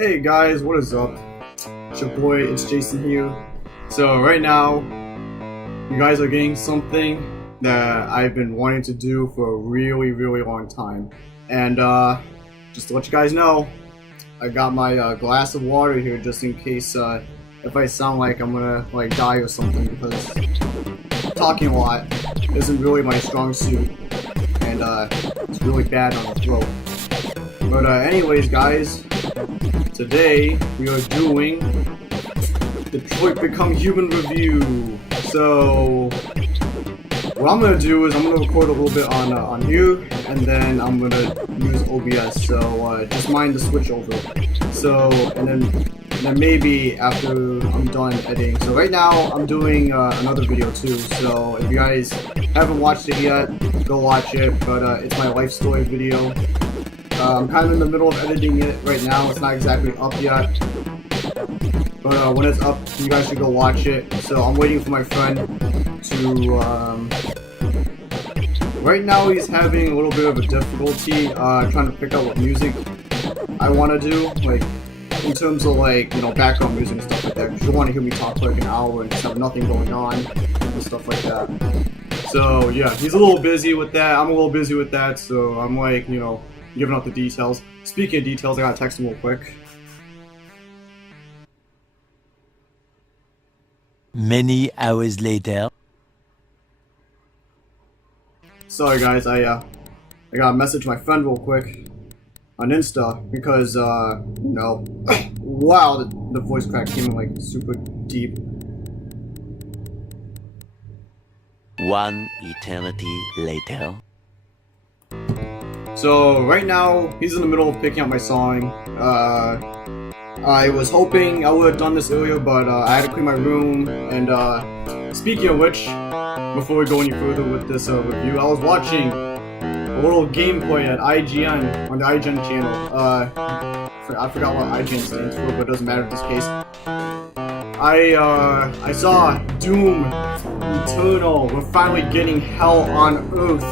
Hey guys, what is up? It's your boy, ItsJason here. So right now, you guys are getting something that I've been wanting to do for a really long time. And just to let you guys know, I got my glass of water here just in case if I sound like I'm gonna like die or something, because talking a lot isn't really my strong suit, and it's really bad on the throat. But anyways guys, today we are doing Detroit Become Human review. So what I'm gonna do is I'm gonna record a little bit on here, and then I'm gonna use OBS. So just mind the switch over. So and then maybe after I'm done editing. So right now I'm doing another video too. So if you guys haven't watched it yet, go watch it. But it's my life story video. I'm kind of in the middle of editing it right now. It's not exactly up yet, but when it's up, you guys should go watch it. So I'm waiting for my friend to. Right now, he's having a little bit of a difficulty trying to pick out what music I want to do, like in terms of like background music and stuff like that. Because you want to hear me talk for like an hour and just have nothing going on and stuff like that. So yeah, he's a little busy with that. I'm a little busy with that. So I'm like giving out the details. Speaking of details, I gotta text him real quick. Many hours later. Sorry guys, I gotta message my friend real quick on Insta because wow, the voice crack came in like super deep. One eternity later. So right now he's in the middle of picking out my song. I was hoping I would have done this earlier, but I had to clean my room. And speaking of which, before we go any further with this review, I was watching a little gameplay at IGN on the IGN channel. I forgot what IGN stands for, but it doesn't matter in this case. I saw Doom Eternal. We're finally getting Hell on Earth.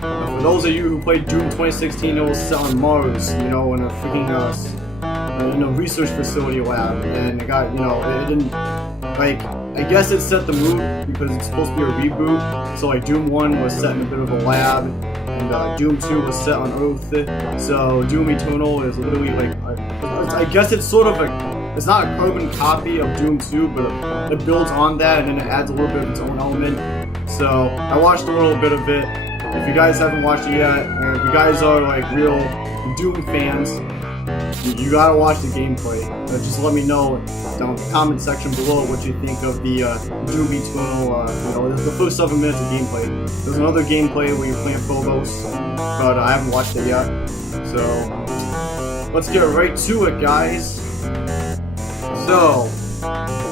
For those of you who played Doom 2016, it was set on Mars, in a freaking in a research facility lab, and it got it didn't like. I guess it set the mood because it's supposed to be a reboot. So like Doom 1 was set in a bit of a lab, and Doom 2 was set on Earth. So Doom Eternal is literally like I guess it's sort of it's not a carbon copy of Doom 2, but it builds on that and then it adds a little bit of its own element. So I watched a little bit of it. If you guys haven't watched it yet, and if you guys are like real Doom fans, you gotta watch the gameplay. Just let me know down in the comment section below what you think of the Doom Eternal. The first 7 minutes of gameplay. There's another gameplay where you're playing Phobos, but I haven't watched it yet. So let's get right to it, guys. So,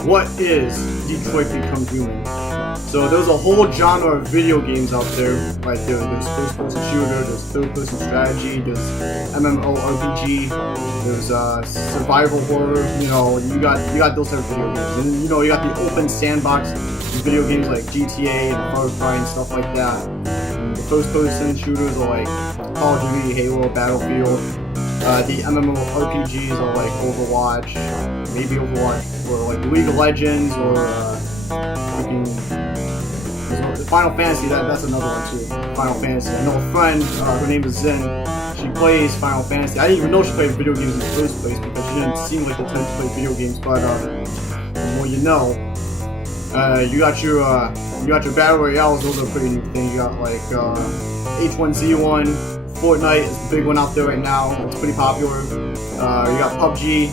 what is Detroit Become Human? So there's a whole genre of video games out there. Like there's first-person shooter, there's third-person strategy, there's MMORPG, there's survival horror. You got those type of video games, and you got the open sandbox video games like GTA and Far Cry and stuff like that. And the first-person shooters are like Call of Duty, Halo, Battlefield. The MMORPGs are like Overwatch, maybe Overwatch, or like League of Legends, or freaking Final Fantasy. That's another one too. Final Fantasy. I know a friend, her name is Zen. She plays Final Fantasy. I didn't even know she played video games in the first place because she didn't seem like the type to play video games. But the more you know, you got your battle royales. Those are pretty new things. You got like H1Z1. Fortnite is the big one out there right now. It's pretty popular. You got PUBG.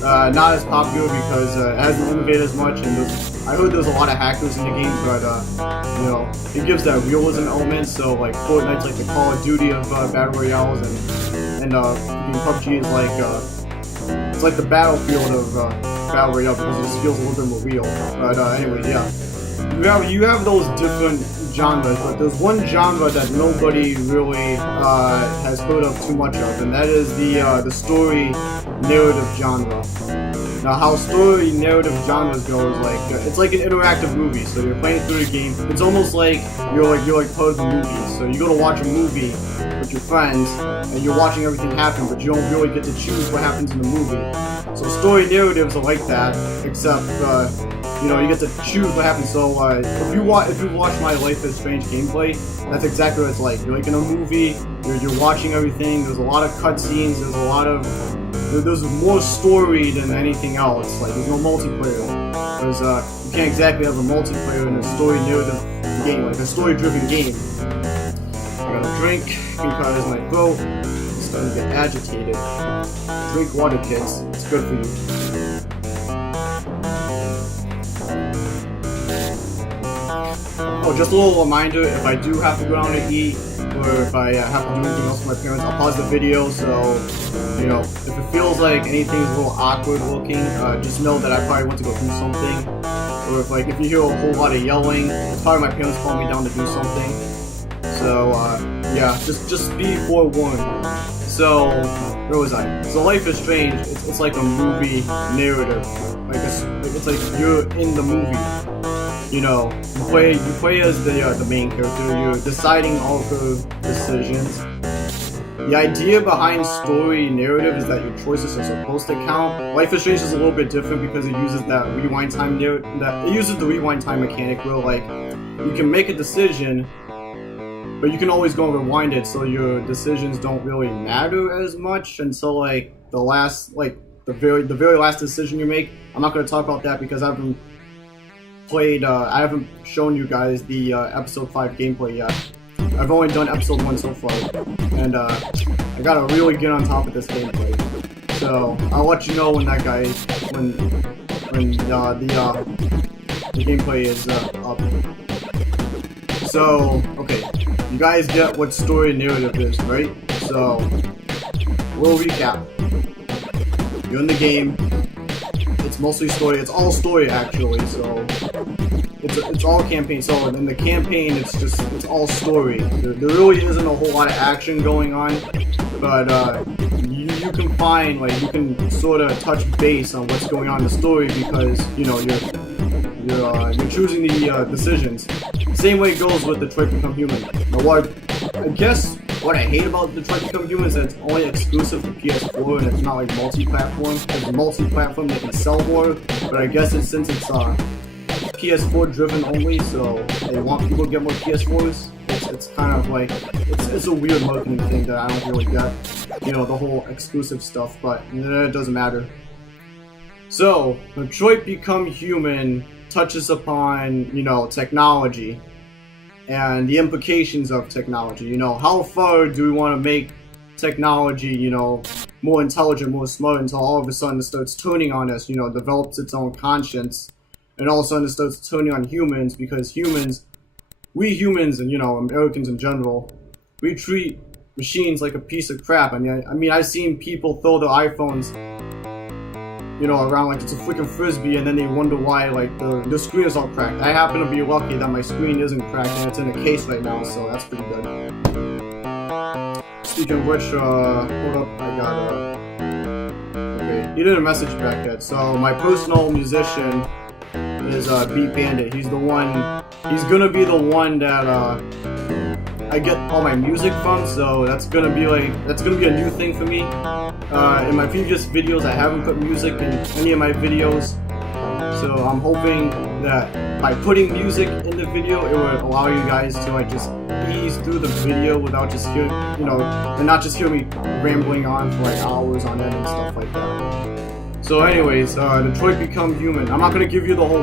Not as popular because it hasn't innovated as much, and I heard there's a lot of hackers in the game, but it gives that realism element. So like Fortnite's like the Call of Duty of battle royales, and PUBG is like it's like the battlefield of battle royale because it just feels a little bit more real. But anyway, yeah, you have those different genres, but there's one genre that nobody really has heard of too much of, and that is the story narrative genre. Now, how story narrative genres go is like it's like an interactive movie. So you're playing through the game. It's almost like you're part of the movie. So you go to watch a movie with your friends, and you're watching everything happen, but you don't really get to choose what happens in the movie. So story narratives are like that, except you know, you get to choose what happens. So if you watch my Life is Strange gameplay, that's exactly what it's like. You're like in a movie. You're watching everything. There's a lot of cutscenes. There's more story than anything else. Like, there's no multiplayer. Because you can't exactly have a multiplayer in a story narrative game, like a story-driven game. I got a drink because my throat is starting to get agitated. Drink water, kids. It's good for you. Oh, just a little reminder, if I do have to go down to eat, or if I have to do anything else with my parents, I'll pause the video, so, you know, if it feels like anything's a little awkward looking, just know that I probably want to go do something. Or if you hear a whole lot of yelling, it's probably my parents calling me down to do something. So, yeah, just be forewarned. So, where was I? So Life is Strange, it's like a movie narrative. It's like you're in the movie. You know, you play as the main character. You're deciding all the decisions. The idea behind story narrative is that your choices are supposed to count. Life is Strange is a little bit different because it uses that rewind time it uses the rewind time mechanic where like you can make a decision, but you can always go and rewind it, so your decisions don't really matter as much until like the very last decision you make. I'm not going to talk about that because I haven't shown you guys the episode 5 gameplay yet. I've only done episode 1 so far, and I gotta really get on top of this gameplay. So I'll let you know when the gameplay is up. So okay, you guys get what story narrative is, right? So we'll recap. You're in the game. It's mostly story. It's all story actually. So it's all campaign. So in the campaign, it's all story. There really isn't a whole lot of action going on, but you can find you can sort of touch base on what's going on in the story because you know you're choosing the decisions. Same way it goes with Detroit Become Human. Now I guess what I hate about Detroit Become Human is that it's only exclusive to PS4 and it's not like multi-platform. It's multi-platform, they can sell more, but I guess since it's PS4 driven only, so they want people to get more PS4s. It's kind of like it's a weird marketing thing that I don't really get. You know, the whole exclusive stuff, but it doesn't matter. So Detroit Become Human touches upon, you know, technology and the implications of technology. You know, how far do we want to make technology, you know, more intelligent, more smart, until all of a sudden it starts turning on us, you know, develops its own conscience, and all of a sudden it starts turning on humans, because we humans and, you know, Americans in general, we treat machines like a piece of crap. I mean, I've seen people throw their iPhones, you know, around like it's a freaking frisbee, and then they wonder why like the screen is all cracked. I happen to be lucky that my screen isn't cracked and it's in a case right now, so that's pretty good. Speaking of which, hold up, I got okay, he didn't message back yet. So my personal musician is Beat Bandit. He's gonna be the one that I get all my music from, so that's gonna be a new thing for me. In my previous videos, I haven't put music in any of my videos, so I'm hoping that by putting music in the video, it would allow you guys to like just ease through the video without just hearing, you know, and not just hear me rambling on for like hours on end and stuff like that. So anyways, Detroit Become Human. I'm not gonna give you the whole.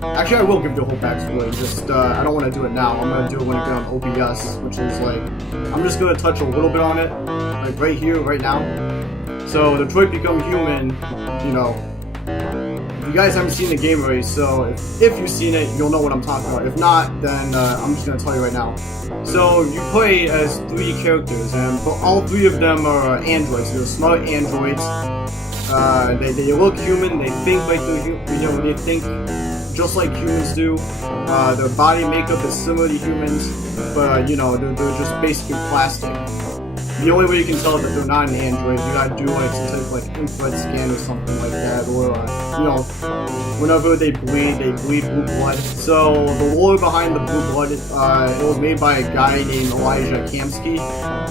Actually, I will give you the whole backstory. Just I don't want to do it now. I'm gonna do it when I get on OBS, which is like I'm just gonna touch a little bit on it, like right here, right now. So Detroit Become Human, you know, you guys haven't seen the game already, so if you've seen it, you'll know what I'm talking about. If not, then I'm just gonna tell you right now. So you play as 3 characters, and all 3 of them are androids. They're smart androids. They look human. They think like they're you know, they think just like humans do. Their body makeup is similar to humans, but you know, they're just basically plastic. the only way you can tell that they're not an android, you gotta do like some type of like infrared scan or something like that, or you know, whenever they bleed blue blood. So the lore behind the blue blood, it was made by a guy named Elijah Kamsky.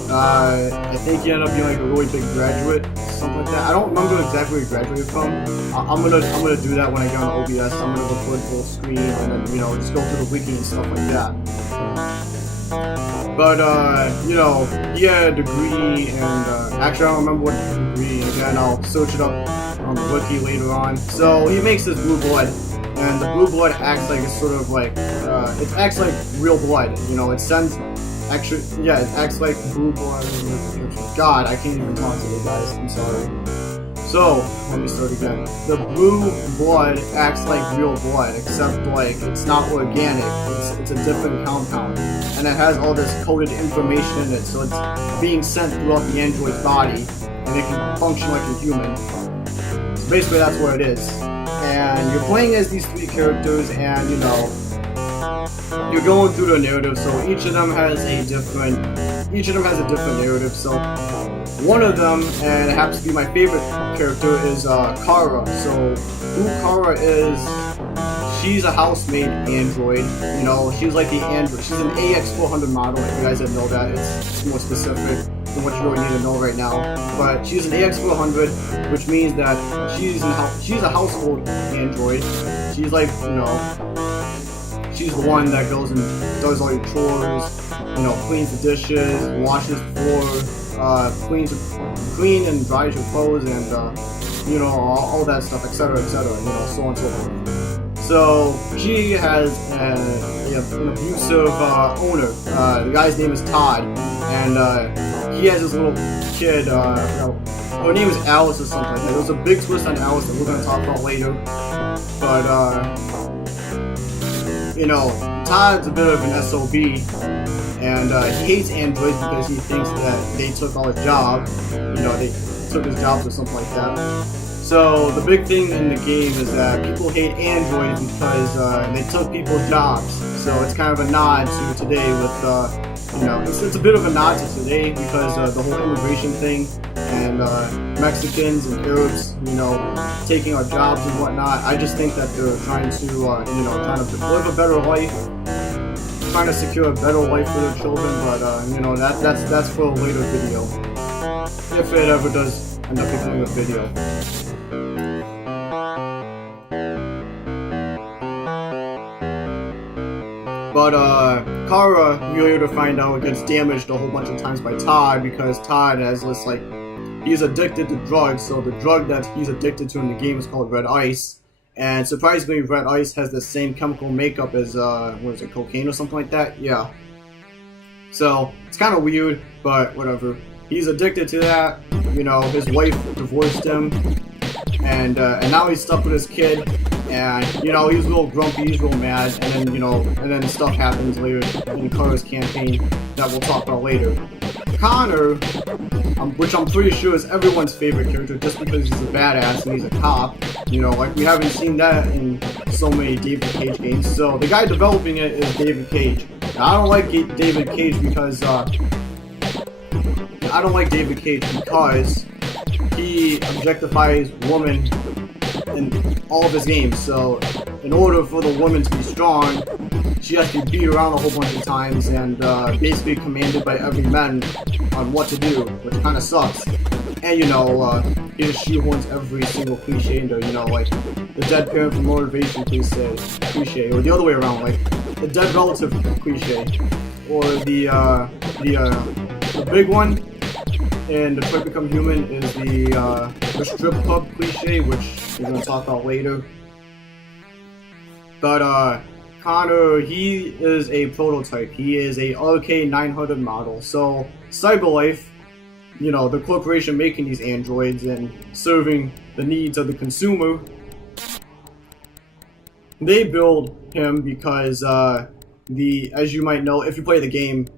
I think he ended up being like a really big graduate, something like that. I don't remember exactly where he graduated from. I'm gonna do that when I get on OBS. I'm gonna record full screen and then, you know, just go through the wiki and stuff like that. But you know, he had a degree, and actually I don't remember what degree. Again, I'll search it up on the wiki later on. So he makes this blue blood, and the blue blood acts like it's sort of like it acts like real blood. You know, it sends. Actually, yeah, it acts like blue blood. God, I can't even talk today, guys. I'm sorry. So, let me start again. The blue blood acts like real blood, except like it's not organic. It's a different compound, and it has all this coded information in it. So it's being sent throughout the android's body, and it can function like a human. So basically, that's what it is. And you're playing as these three characters, and you know, you're going through the narrative, so each of them has a different narrative. So one of them, and it happens to be my favorite character, is Kara. So who Kara is, she's a housemaid android. You know, she's like the android. She's an AX400 model. If you guys didn't know that, it's more specific than what you really need to know right now. But she's an AX400, which means that she's a household android. She's like, you know, she's the one that goes and does all your chores, you know, cleans the dishes, washes the floor, clean and dries your clothes, and you know, all that stuff, etc., etc., you know, so on and so forth. So she has an abusive owner. The guy's name is Todd, and he has this little kid. Her name is Alice or something like that. There's a big twist on Alice that we're gonna talk about later, but you know, Todd's a bit of an SOB, and he hates androids because he thinks that they took all his job. You know, they took his jobs or something like that. So the big thing in the game is that people hate androids because they took people's jobs. So it's kind of a nod to today with, you know, it's a bit of a nod to today because the whole immigration thing and Mexicans and Arabs, you know, taking our jobs and whatnot. I just think that they're trying to, you know, trying to live a better life, trying to secure a better life for their children. But you know, that's for a later video, if it ever does end up becoming a video. But Kara, you later find out, gets damaged a whole bunch of times by Todd because Todd has this, like, he's addicted to drugs. So the drug that he's addicted to in the game is called red ice, and surprisingly, red ice has the same chemical makeup as what is it, cocaine or something like that? Yeah. So it's kind of weird, but whatever. He's addicted to that. You know, his wife divorced him, and now he's stuck with his kid. And, you know, he's a little grumpy, he's real mad, and then, you know, and then stuff happens later in Kara's campaign that we'll talk about later. Connor, which I'm pretty sure is everyone's favorite character just because he's a badass and he's a cop, you know, like we haven't seen that in so many David Cage games. So the guy developing it is David Cage. Now, I don't like David Cage because, he objectifies women in all of his games. So in order for the woman to be strong, she has to be beat around a whole bunch of times and basically commanded by every man on what to do, which kind of sucks. And you know, he just shoehorns every single cliche into, you know, like the dead parent for motivation cliche, or the other way around, like the dead relative cliche, or the big one in Detroit Become Human is the strip club cliche, which we're going to talk about later. But Connor, he is a prototype. He is a RK900 model. So Cyberlife, you know, the corporation making these androids and serving the needs of the consumer, they build him because as you might know, if you play the game,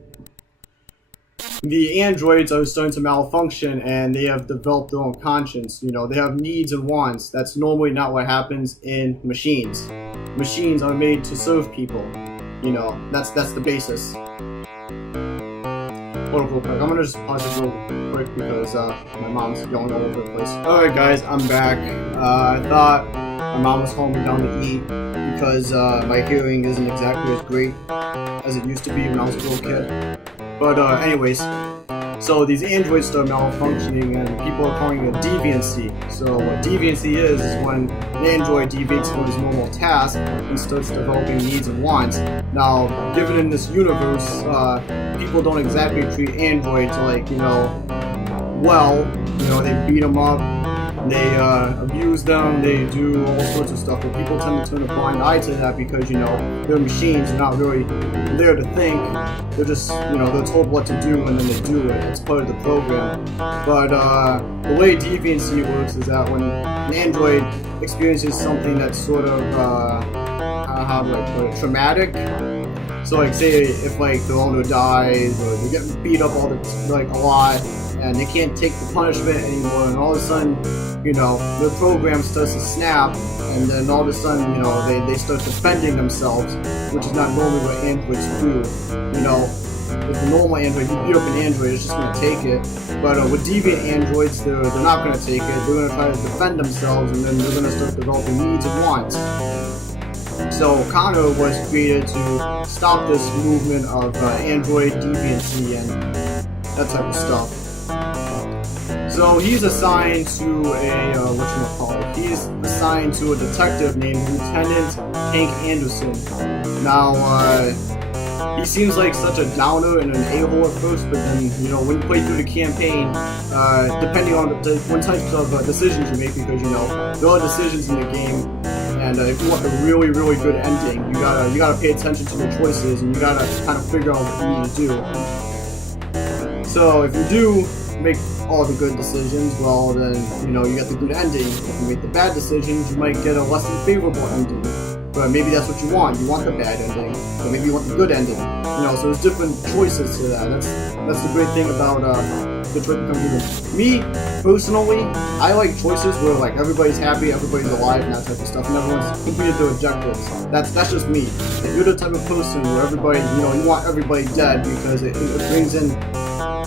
the androids are starting to malfunction and they have developed their own conscience. You know, they have needs and wants. That's normally not what happens in machines. Machines are made to serve people. You know, that's the basis. Hold up real quick. I'm gonna just pause it real quick because my mom's yelling all over the place. Alright guys, I'm back. I thought my mom was calling me down to eat because my hearing isn't exactly as great as it used to be when I was a little kid. But anyways, so these androids start malfunctioning and people are calling it deviancy. So what deviancy is when an android deviates from his normal task and starts developing needs and wants. Now, given in this universe, people don't exactly treat androids like, well, they beat them up, they abuse them, they do all sorts of stuff, but people tend to turn a blind eye to that because, they're machines, they're not really there to think, they're just, they're told what to do and then they do it, it's part of the program. But the way deviancy works is that when an android experiences something that's sort of, how do I put it, traumatic, so like say if like the owner dies or they're getting beat up a lot and they can't take the punishment anymore and all of a sudden, their program starts to snap and then all of a sudden, they start defending themselves, which is not normally what androids do. With the normal android, you beat up an android, it's just going to take it. But with deviant androids, they're not going to take it. They're going to try to defend themselves and then they're going to start developing needs and wants. So Connor was created to stop this movement of android deviancy and that type of stuff. So he's assigned to a, he's assigned to a detective named Lieutenant Hank Anderson. Now, he seems like such a downer and an a-hole at first, but then, when you play through the campaign, depending on what types of decisions you make, because, there are decisions in the game, and if you want a really, really good ending, you gotta pay attention to your choices, and you gotta kind of figure out what you need to do. So, if you do make all the good decisions, well then, you get the good ending. If you make the bad decisions, you might get a less than favorable ending. But maybe that's what you want the bad ending. But maybe you want the good ending. So there's different choices to that. That's the great thing about Detroit Become Human. Me, personally, I like choices where like everybody's happy, everybody's alive, and that type of stuff, and everyone's completed their objectives. That's just me. If you're the type of person where everybody, you want everybody dead because it brings in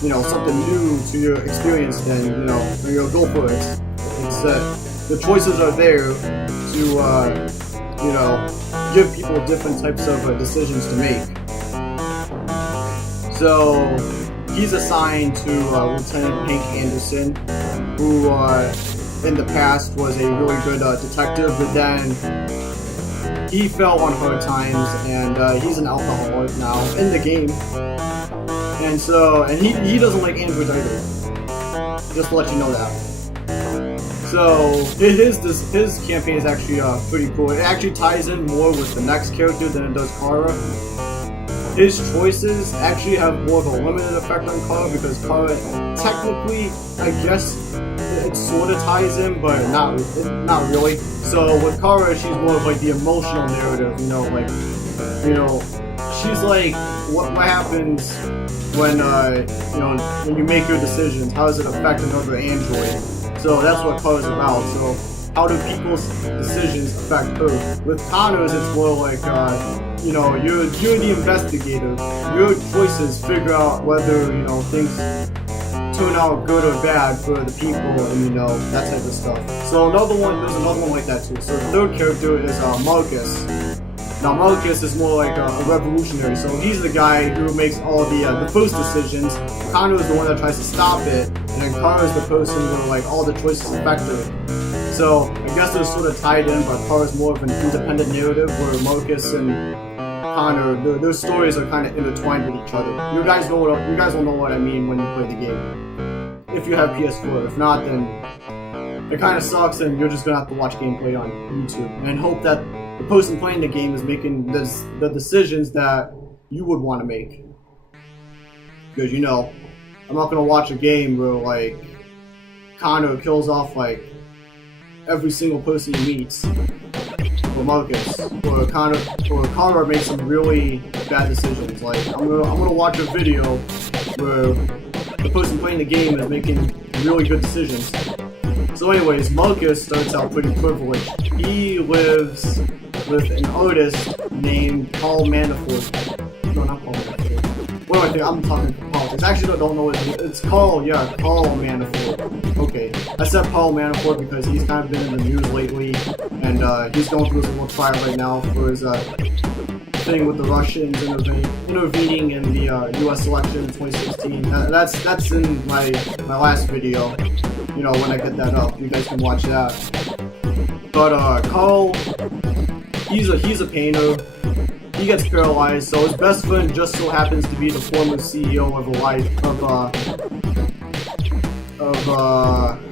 something new to your experience, then, you'll go for it. It's the choices are there to, give people different types of decisions to make. So, he's assigned to Lieutenant Hank Anderson, who, in the past was a really good detective, but then he fell on hard times, and he's an alcoholic now in the game. And so, he doesn't like androids either. Just to let you know that. So, his campaign is actually pretty cool. It actually ties in more with the next character than it does Kara. His choices actually have more of a limited effect on Kara because Kara, technically, I guess, it sort of ties in, but not really. So with Kara, she's more of like the emotional narrative, she's like, what happens when, when you make your decisions, how does it affect another android? So that's what Kara's about. So how do people's decisions affect her? With Connor's, it's more like, you're the investigator. Your choices figure out whether, things turn out good or bad for the people and, that type of stuff. So there's another one like that too. So the third character is Marcus. Now Marcus is more like a revolutionary, so he's the guy who makes all the first decisions. Connor is the one that tries to stop it, and then Kara is the person where like all the choices affect her. So I guess they're sort of tied in, but Kara's more of an independent narrative, where Marcus and Connor, their stories are kind of intertwined with each other. You guys will know what I mean when you play the game. If you have PS4, if not, then it kind of sucks, and you're just gonna have to watch gameplay on YouTube and hope that the person playing the game is making the decisions that you would want to make. Because, I'm not going to watch a game where, like, Connor kills off, like, every single person he meets. Or Marcus. Or Connor makes some really bad decisions. Like, I'm gonna watch a video where the person playing the game is making really good decisions. So anyways, Marcus starts out pretty privileged. He lives with an artist named Paul Manafort. No, not Paul Manafort. What do I think? I'm talking politics. Because I actually don't know it. It's Carl, yeah, Carl Manafort. Okay, I said Paul Manafort because he's kind of been in the news lately, and he's going through his little trial right now for his thing with the Russians intervening in the U.S. election in 2016. That's in my last video. You know, when I get that up, you guys can watch that. But Carl, he's a painter. He gets paralyzed, so his best friend just so happens to be the former CEO of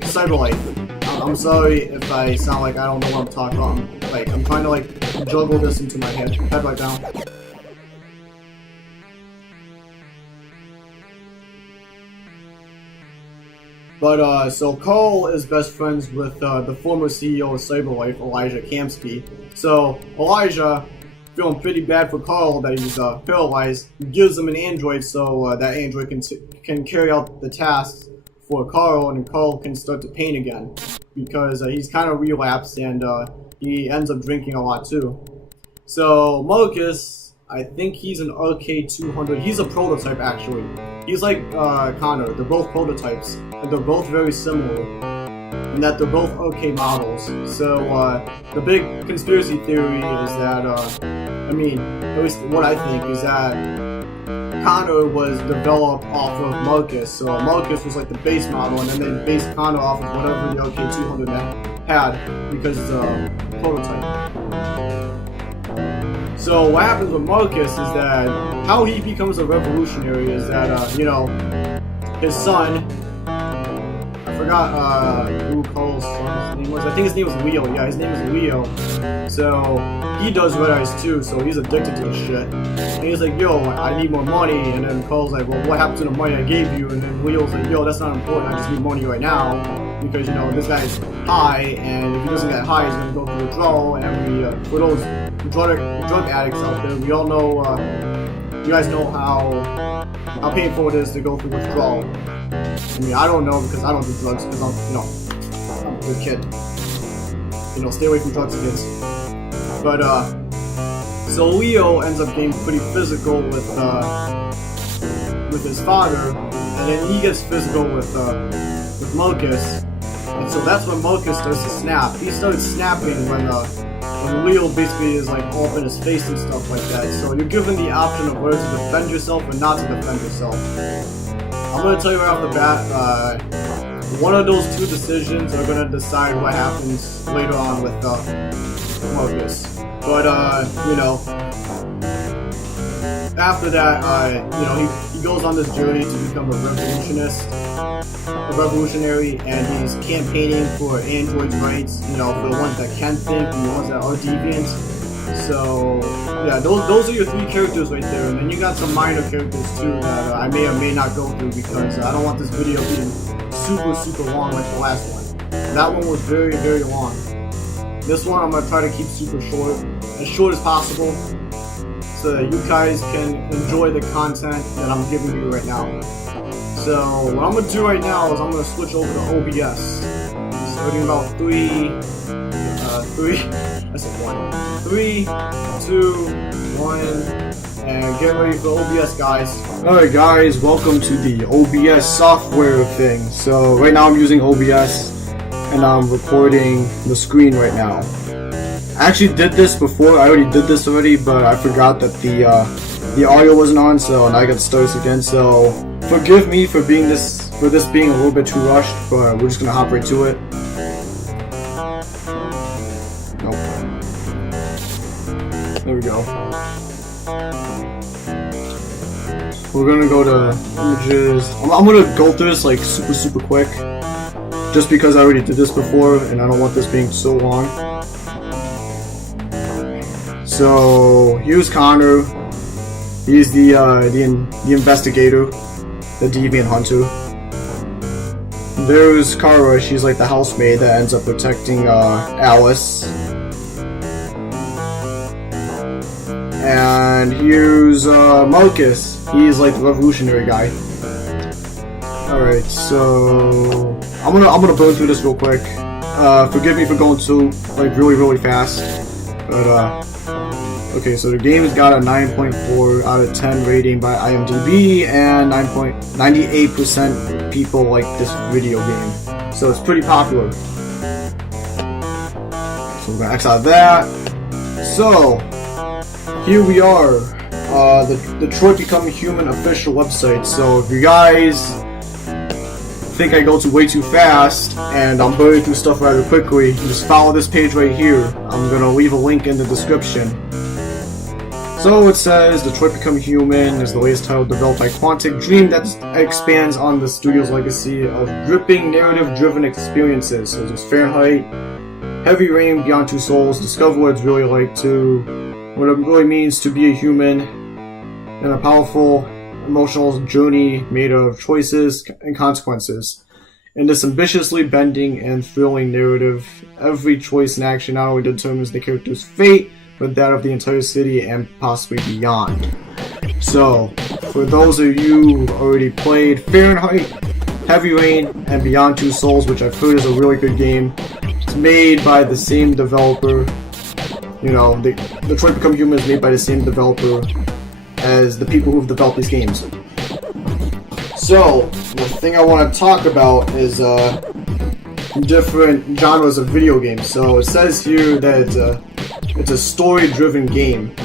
CyberLife. I'm sorry if I sound like I don't know what I'm talking about. Like, I'm trying to like juggle this into my head right now. But so Carl is best friends with the former CEO of CyberLife, Elijah Kamsky. So Elijah, feeling pretty bad for Carl that he's paralyzed, gives him an android so that android can carry out the tasks for Carl, and Carl can start to paint again because he's kind of relapsed and he ends up drinking a lot too. So Marcus, I think he's an RK200. He's a prototype actually. He's like Connor. They're both prototypes, and they're both very similar in that they're both RK models. So the big conspiracy theory is that, I mean, at least what I think is that Connor was developed off of Marcus. So Marcus was like the base model, and then they based Connor off of whatever the RK200 had because it's a prototype. So what happens with Marcus is that how he becomes a revolutionary is that you know, his son, I forgot who Carl's son's name was. I think his name was Leo. Yeah, his name is Leo. So he does red eyes too. So he's addicted to this shit. And he's like, yo, I need more money. And then Carl's like, well, what happened to the money I gave you? And then Leo's like, yo, that's not important. I just need money right now because you know this guy's high, and if he doesn't get high, he's gonna go through withdrawal. And for those drug addicts out there, we all know. You guys know how painful it is to go through withdrawal. I mean, I don't know because I don't do drugs because I'm a good kid. You know, stay away from drugs, kids. But so Leo ends up getting pretty physical with his father, and then he gets physical with Marcus, and so that's when Marcus starts to snap. He starts snapping when Leo basically is like all up in his face and stuff like that. So you're given the option of whether to defend yourself or not to defend yourself. I'm gonna tell you right off the bat, one of those two decisions are gonna decide what happens later on with Marcus. But you know, after that, you know, he goes on this journey to become a revolutionary, and he's campaigning for androids' rights, you know, for the ones that can think and the ones that are deviant. So yeah, those are your three characters right there, and then you got some minor characters too that I may or may not go through because I don't want this video being super long like the last one. That one was very long. This one I'm gonna try to keep super short, as short as possible, so that you guys can enjoy the content that I'm giving you right now. So what I'm gonna do right now is I'm gonna switch over to OBS. Starting about 3, 2, 1, and get ready for OBS, guys. Alright guys, welcome to the OBS software thing. So right now I'm using OBS and I'm recording the screen right now. I actually did this before, I already did this already, but I forgot that the audio wasn't on, so now I got to start this again. So forgive me for this being a little bit too rushed, but we're just gonna hop right to it. Nope. There we go. We're gonna go to images. I'm gonna go through this like super quick, just because I already did this before and I don't want this being so long. So here's Connor. He's the investigator, the deviant hunter. There's Kara. She's like the housemaid that ends up protecting Alice. And here's Marcus. He's like the revolutionary guy. Alright, so I'm gonna burn through this real quick. Forgive me for going so like really fast. But Okay, so the game's got a 9.4 out of 10 rating by IMDb, and 98% people like this video game. So it's pretty popular. So we're gonna X out that. So here we are, the Detroit Become Human official website. So if you guys think I go way too fast and I'm burning through stuff rather quickly, just follow this page right here. I'm gonna leave a link in the description. So it says Detroit Become Human is the latest title developed by Quantic Dream that expands on the studio's legacy of gripping narrative-driven experiences. So there's Fahrenheit, Heavy Rain, Beyond Two Souls, discover what it's really like to, what it really means to be a human, and a powerful emotional journey made of choices and consequences. In this ambitiously bending and thrilling narrative, every choice and action not only determines the character's fate, but that of the entire city and possibly beyond. So, for those of you who already played Fahrenheit, Heavy Rain, and Beyond Two Souls, which I've heard is a really good game, it's made by the same developer. You know, the Detroit Become Human is made by the same developer as the people who've developed these games. So, the thing I want to talk about is different genres of video games. So it says here that it's a story-driven game.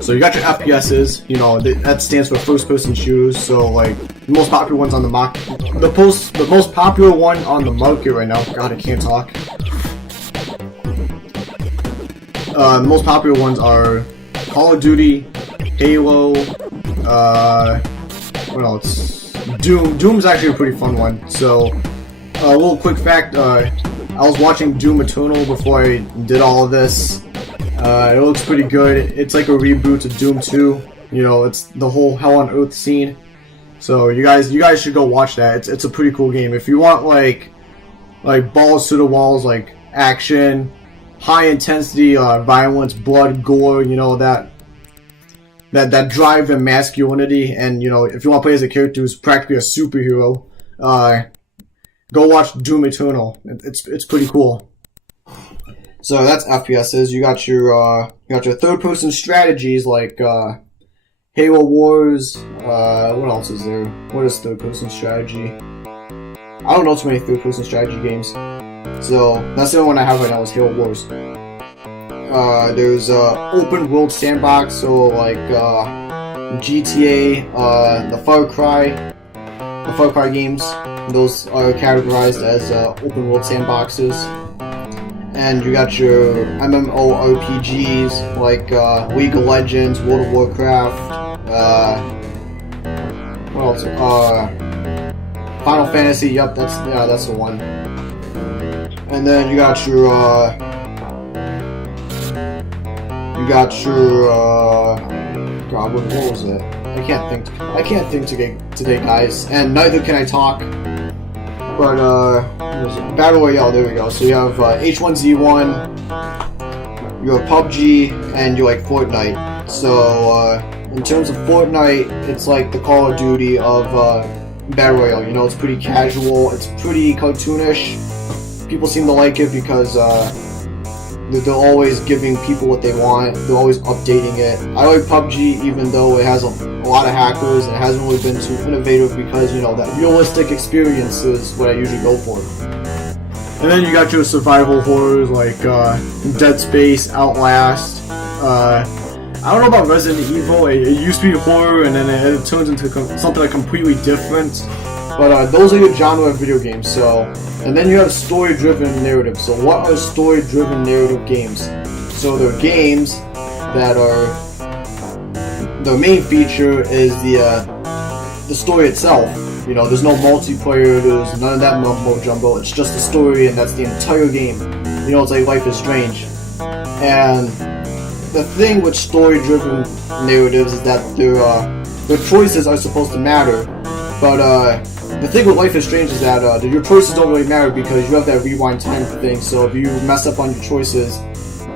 So you got your FPSs, you know, that stands for first-person shooters. So like the most popular ones on the the most popular one on the market right now. God, I can't talk. The most popular ones are Call of Duty, Halo, what else? Doom. Doom's actually a pretty fun one. So, a little quick fact, I was watching Doom Eternal before I did all of this. It looks pretty good. It's like a reboot to Doom 2. You know, it's the whole Hell on Earth scene. So you guys should go watch that. It's a pretty cool game. If you want like balls to the walls, like action, high intensity, violence, blood, gore, you know, that drive and masculinity, and you know, if you want to play as a character who's practically a superhero, go watch Doom Eternal. It's pretty cool. So that's FPSs. You got your third-person strategies like Halo Wars. What else is there? What is third-person strategy? I don't know too many third-person strategy games. So that's the only one I have right now is Halo Wars. There's open world sandbox, so like GTA, the Far Cry games. Those are categorized as open world sandboxes. And you got your MMORPGs like League of Legends, World of Warcraft. What else? Final Fantasy. Yep, that's the one. And then you got your God, what was it? I can't think today, guys. And neither can I talk. But Battle Royale, there we go. So you have H1Z1, you have PUBG, and you like Fortnite. So in terms of Fortnite, it's like the Call of Duty of Battle Royale. You know, it's pretty casual, it's pretty cartoonish. People seem to like it because they're always giving people what they want. They're always updating it. I like PUBG even though it has a lot of hackers and it hasn't really been too innovative because, you know, that realistic experience is what I usually go for. And then you got your survival horrors like Dead Space, Outlast. I don't know about Resident Evil. It used to be horror and then it turns into something like completely different. But those are your genre of video games. So, and then you have story-driven narrative. So what are story-driven narrative games? So they're games that are, their main feature is the story itself. You know, there's no multiplayer, there's none of that mumbo jumbo. It's just the story, and that's the entire game. You know, it's like Life is Strange. And the thing with story-driven narratives is that their choices are supposed to matter. But the thing with Life is Strange is that your choices don't really matter because you have that rewind time thing. So if you mess up on your choices,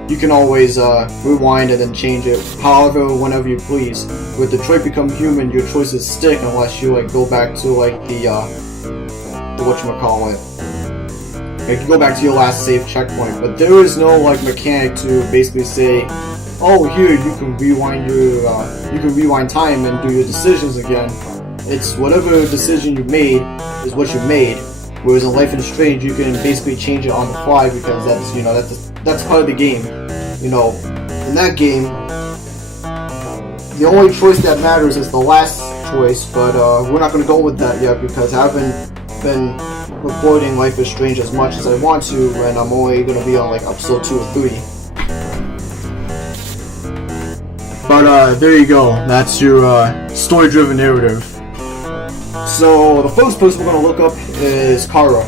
you can always rewind and then change it however, whenever you please. With Detroit Become Human, your choices stick unless you like go back to like the whatchamacallit. like you go back to your last save checkpoint, but there is no like mechanic to basically say, oh, here you can rewind time and do your decisions again. It's whatever decision you made is what you made. Whereas in Life is Strange, you can basically change it on the fly because that's part of the game. You know, in that game, the only choice that matters is the last choice. But we're not going to go with that yet because I haven't been recording Life is Strange as much as I want to, and I'm only going to be on like episode 2 or 3. But there you go. That's your story-driven narrative. So the first person we're gonna look up is Kara.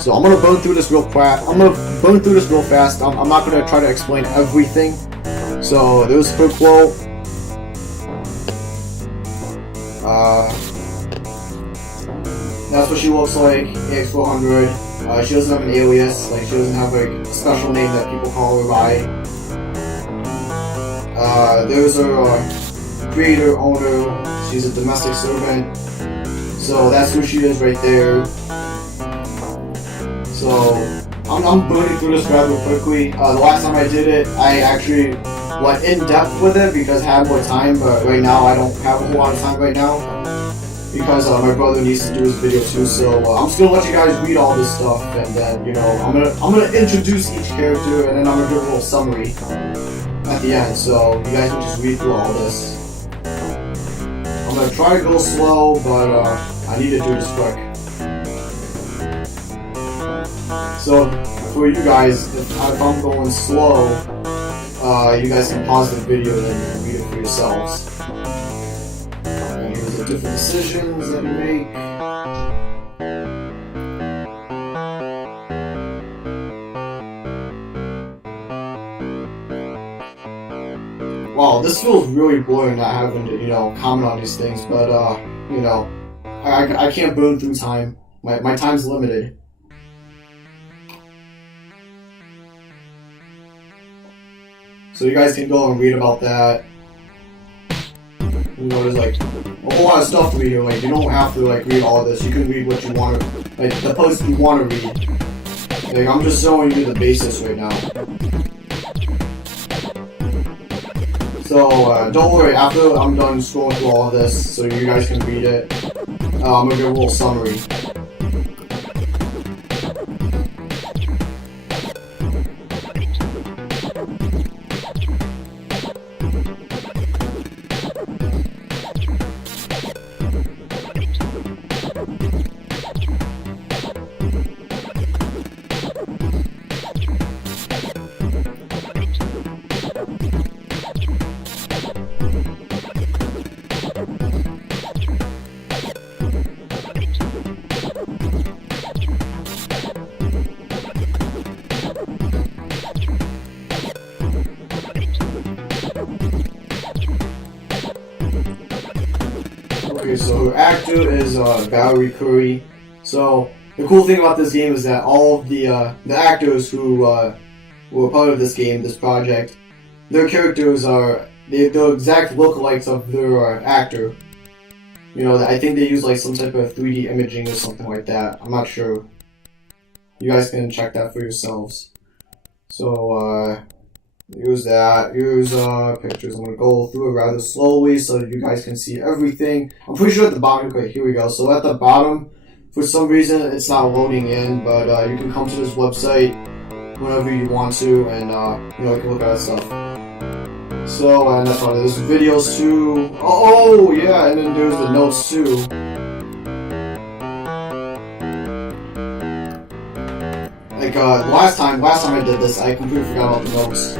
So I'm gonna burn through this real fast. I'm not gonna try to explain everything. So there's her quote. That's what she looks like. AX400. She doesn't have an alias. Like she doesn't have like a special name that people call her by. There's her creator, owner. She's a domestic servant. So that's who she is right there. So I'm burning through this rather quickly. The last time I did it, I actually went in depth with it because I had more time. But right now, I don't have a whole lot of time right now because my brother needs to do his video too. So I'm just gonna let you guys read all this stuff, and then I'm gonna introduce each character, and then I'm gonna do a little summary at the end. So you guys can just read through all this. I'm gonna try to go slow, but I need to do this quick. So for you guys, if I'm going slow, you guys can pause the video and then read it for yourselves. Here's the different decisions that you make. Wow, this feels really boring not having to, comment on these things, but, I can't burn through time. My time's limited. So you guys can go and read about that. There's like a whole lot of stuff to read here. Like, you don't have to read all this. You can read what you want to, the post you want to read. Like, I'm just showing you the basics right now. So, don't worry, after I'm done scrolling through all of this, so you guys can read it, I'm going to give a little summary. Okay, so her actor is Valerie Curry. So the cool thing about this game is that all of the actors who were part of this game, this project, their characters are the exact lookalikes of their actor. I think they use like some type of 3D imaging or something like that. I'm not sure. You guys can check that for yourselves. So here's that. Here's pictures. I'm gonna go through it rather slowly so that you guys can see everything. I'm pretty sure at the bottom. Okay, here we go. So at the bottom, for some reason, it's not loading in, but you can come to this website whenever you want to, and you can look at stuff. So and that's why there's videos too. Oh yeah, and then there's the notes too. Like last time I did this, I completely forgot about the notes.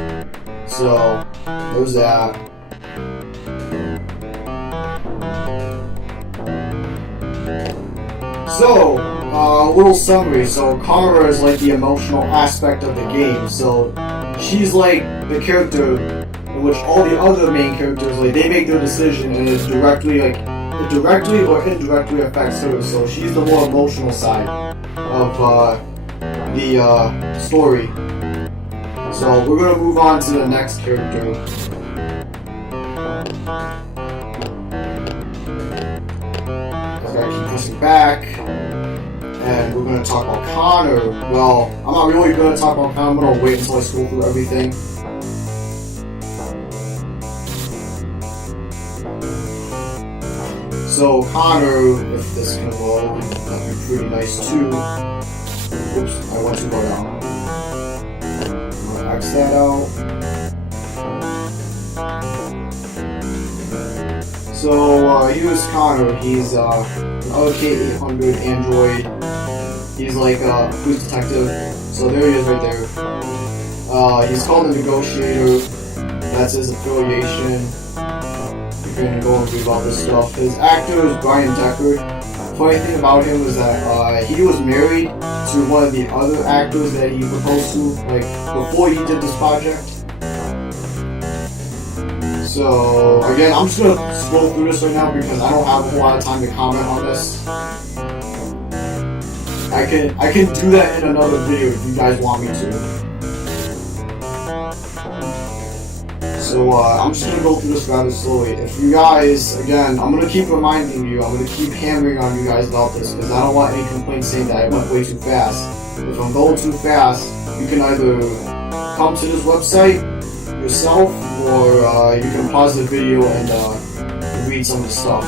So there's that. So a little summary. So Kara is like the emotional aspect of the game. So she's like the character in which all the other main characters, like, they make their decision and it directly or indirectly affects her. So she's the more emotional side of the story. So we're gonna move on to the next character. I gotta keep pushing back. and we're gonna talk about Connor. Well, I'm not really gonna talk about Connor. I'm gonna wait until I scroll through everything. So Connor, if this can load, that'd be pretty nice too. Oops, I went too far down. I'm gonna X that out. So here's Connor. He's an LK800 android. He's like a police detective. So there he is right there. He's called the Negotiator. That's his affiliation. You can go and read about this stuff. His actor is Brian Decker. Funny thing about him is that he was married to one of the other actors that he proposed to, like before he did this project. So again, I'm just gonna scroll through this right now because I don't have a whole lot of time to comment on this. I can do that in another video if you guys want me to. So I'm just gonna go through this rather slowly. If you guys, again, I'm gonna keep reminding you, I'm gonna keep hammering on you guys about this because I don't want any complaints saying that I went way too fast. If I'm going too fast, you can either come to this website yourself, or you can pause the video and read some of the stuff.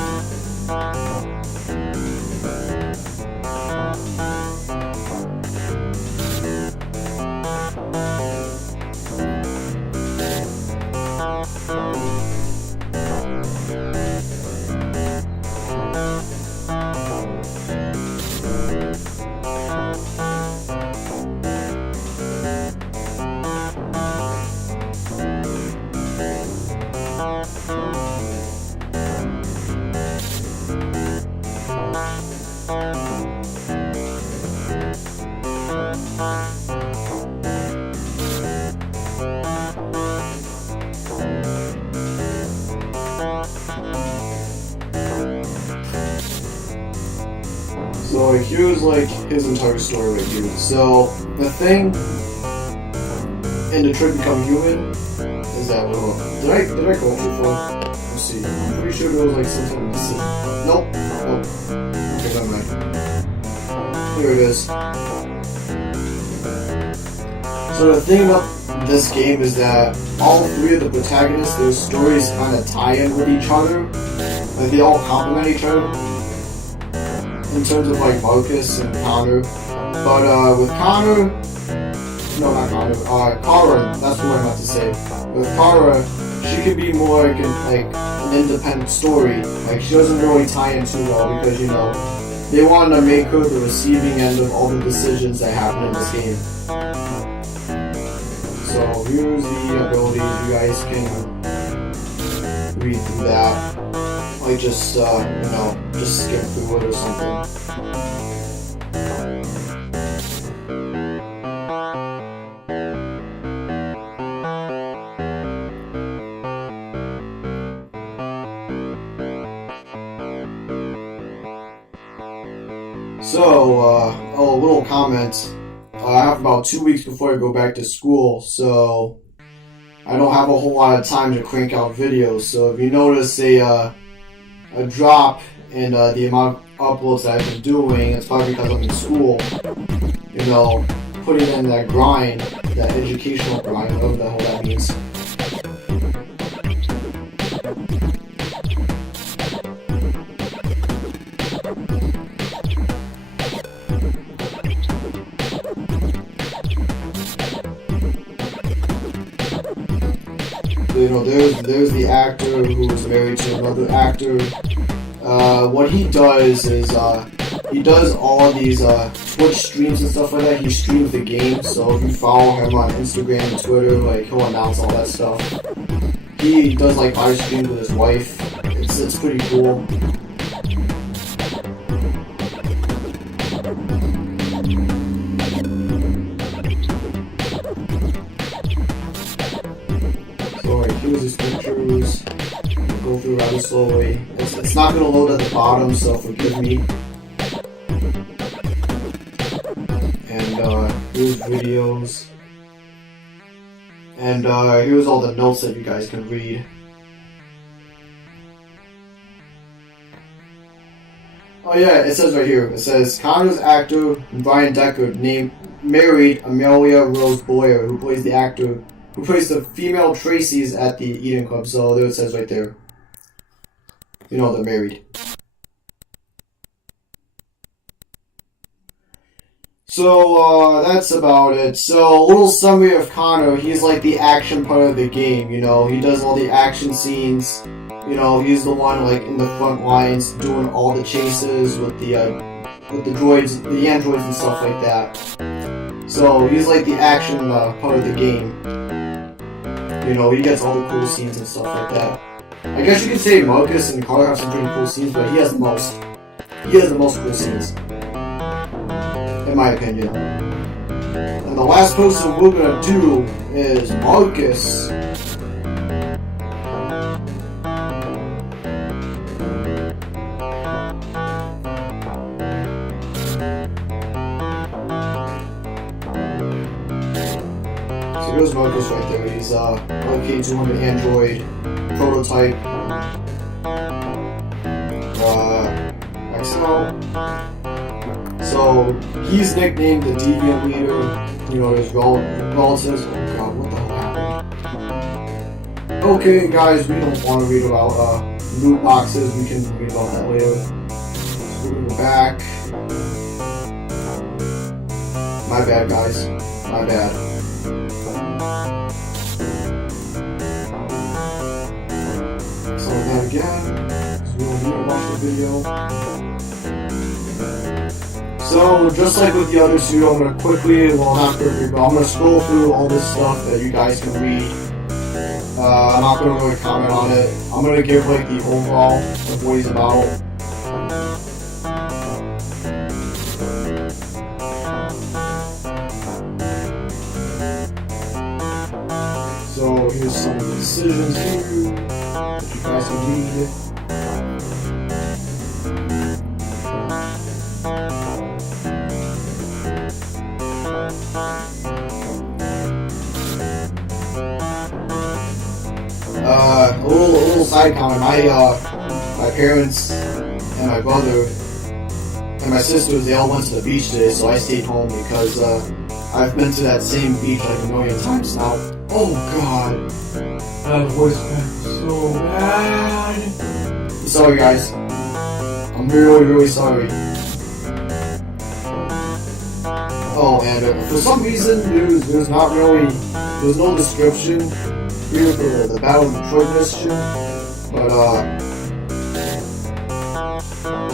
So here's like his entire story right here. So the thing in Detroit Become Human is that did I go too far? Let's see. I'm pretty sure there was like some sort of missing. Nope. Okay, never mind. Here it is. So the thing about this game is that all three of the protagonists, their stories kind of tie in with each other. Like they all complement each other in terms of like Marcus and Connor. But with Connor, no, not Connor, Kara, that's what I meant to say. With Kara, she could be more like an independent story. Like she doesn't really tie in too well because, you know, they wanted to make her the receiving end of all the decisions that happen in this game. So here's the abilities. You guys can read through that. Like just, you know, just skip through it or something. So, a little comment. I have about 2 weeks before I go back to school, so I don't have a whole lot of time to crank out videos. So if you notice a drop in the amount of uploads that I've been doing, it's probably because I'm in school. You know, putting in that grind, that educational grind, whatever the hell that means. You know, there's the actor who is married to another actor. What he does is he does all of these Twitch streams and stuff like that. He streams the game, so if you follow him on Instagram and Twitter, like he'll announce all that stuff. He does like live streams with his wife. It's pretty cool. Here's his pictures. Go through rather slowly. It's not going to load at the bottom, so forgive me. And here's videos. And here's all the notes that you guys can read. Oh yeah, it says right here. It says Connor's actor Brian Deckard married Amelia Rose Boyer, who plays the female Tracy's at the Eden Club. So there it says right there. You know they're married. So, that's about it. So, a little summary of Connor. He's like the action part of the game, you know. He does all the action scenes. You know, he's the one like in the front lines doing all the chases with the droids, the androids and stuff like that. So, he's like the action part of the game. You know, he gets all the cool scenes and stuff like that. I guess you could say Marcus and Carter have some pretty cool scenes, but he has the most. He has the most cool scenes. In my opinion. And the last person we're gonna do is Marcus. So here's Marcus right there. He's RK200 Android prototype. XL. So, he's nicknamed the Deviant Leader, you know, his relatives. Oh god, what the hell happened? Okay, guys, we don't want to read about loot boxes, we can read about that later. We're gonna go back. My bad, guys. My bad. So that again, because we don't need to watch the video. So, just like with the other two, I'm going to quickly, well not quickly, but I'm going to scroll through all this stuff that you guys can read. I'm not going to really comment on it. I'm going to give like the overall of what he's about. So, here's some of the decisions here that you guys can read. A little side comment. My parents and my brother and my sisters, they all went to the beach today, so I stayed home because I've been to that same beach like a million times now. Oh god, that voice cracked so bad. I'm sorry, guys. I'm really, really sorry. Oh, and for some reason, there's no description here for the Battle of Detroit mission, but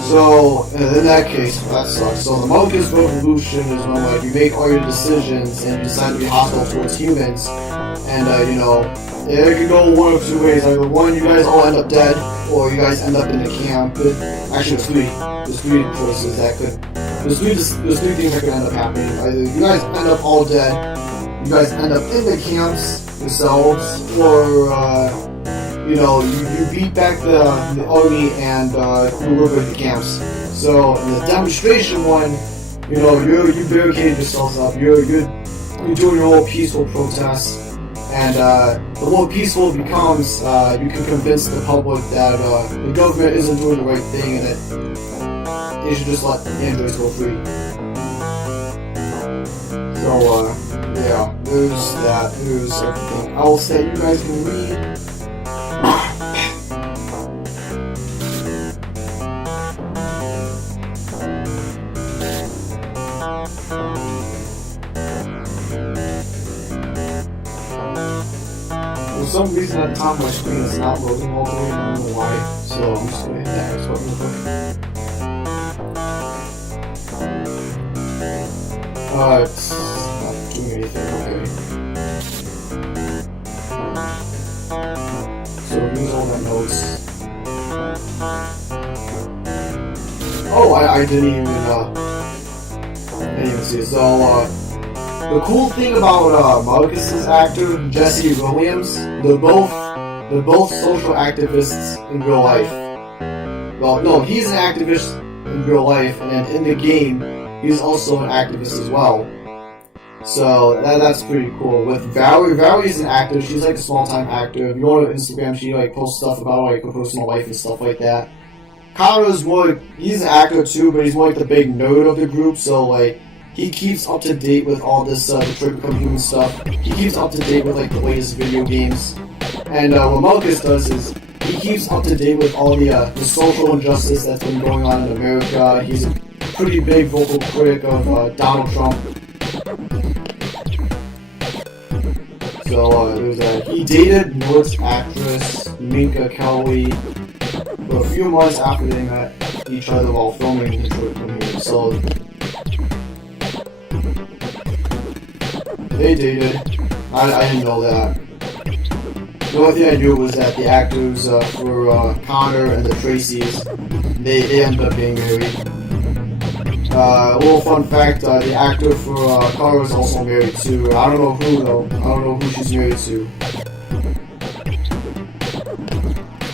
so in that case, that sucks. So the Marcus Revolution is when like you make all your decisions and you decide to be hostile towards humans, and you know, it could go one of two ways. Either one, you guys all end up dead, or you guys end up in the camp. Actually, there's three choices that could. There's three things that could end up happening. Either you guys end up all dead, you guys end up in the camps yourselves, or you know, you beat back the army and you liberate the camps. So in the demonstration one, you know, you barricaded yourselves up. You're doing your whole peaceful protest, and the more peaceful it becomes, you can convince the public that the government isn't doing the right thing and that they should just let the androids go free. So yeah, there's that. There's everything else that you guys can read. For some reason at the top of my screen it's not loading all the way, I don't know why, so I'm just gonna hit that X button real quick. It's not doing anything, okay. So use all my notes. Oh, I didn't even see it. So, the cool thing about Marcus's actor, Jesse Williams, they're both social activists in real life. Well, no, he's an activist in real life, and then in the game, he's also an activist as well. So that's pretty cool. With Valerie's an actor. She's like a small-time actor. If you go to Instagram, she like posts stuff about like her personal life and stuff like that. Connor's more like, he's an actor too, but he's more like the big nerd of the group, so like he keeps up to date with all this Detroit Become Human stuff. He keeps up to date with like the latest video games. And what Marcus does is he keeps up to date with all the social injustice that's been going on in America. He's a pretty big vocal critic of Donald Trump. So there's that. He dated North actress Minka Kelly for a few months after they met each other while filming Detroit Become Human. So they dated. I didn't know that. The only thing I knew was that the actors for Connor and the Tracys, they ended up being married. A little fun fact, the actor for Connor is also married to, I don't know who though, I don't know who she's married to.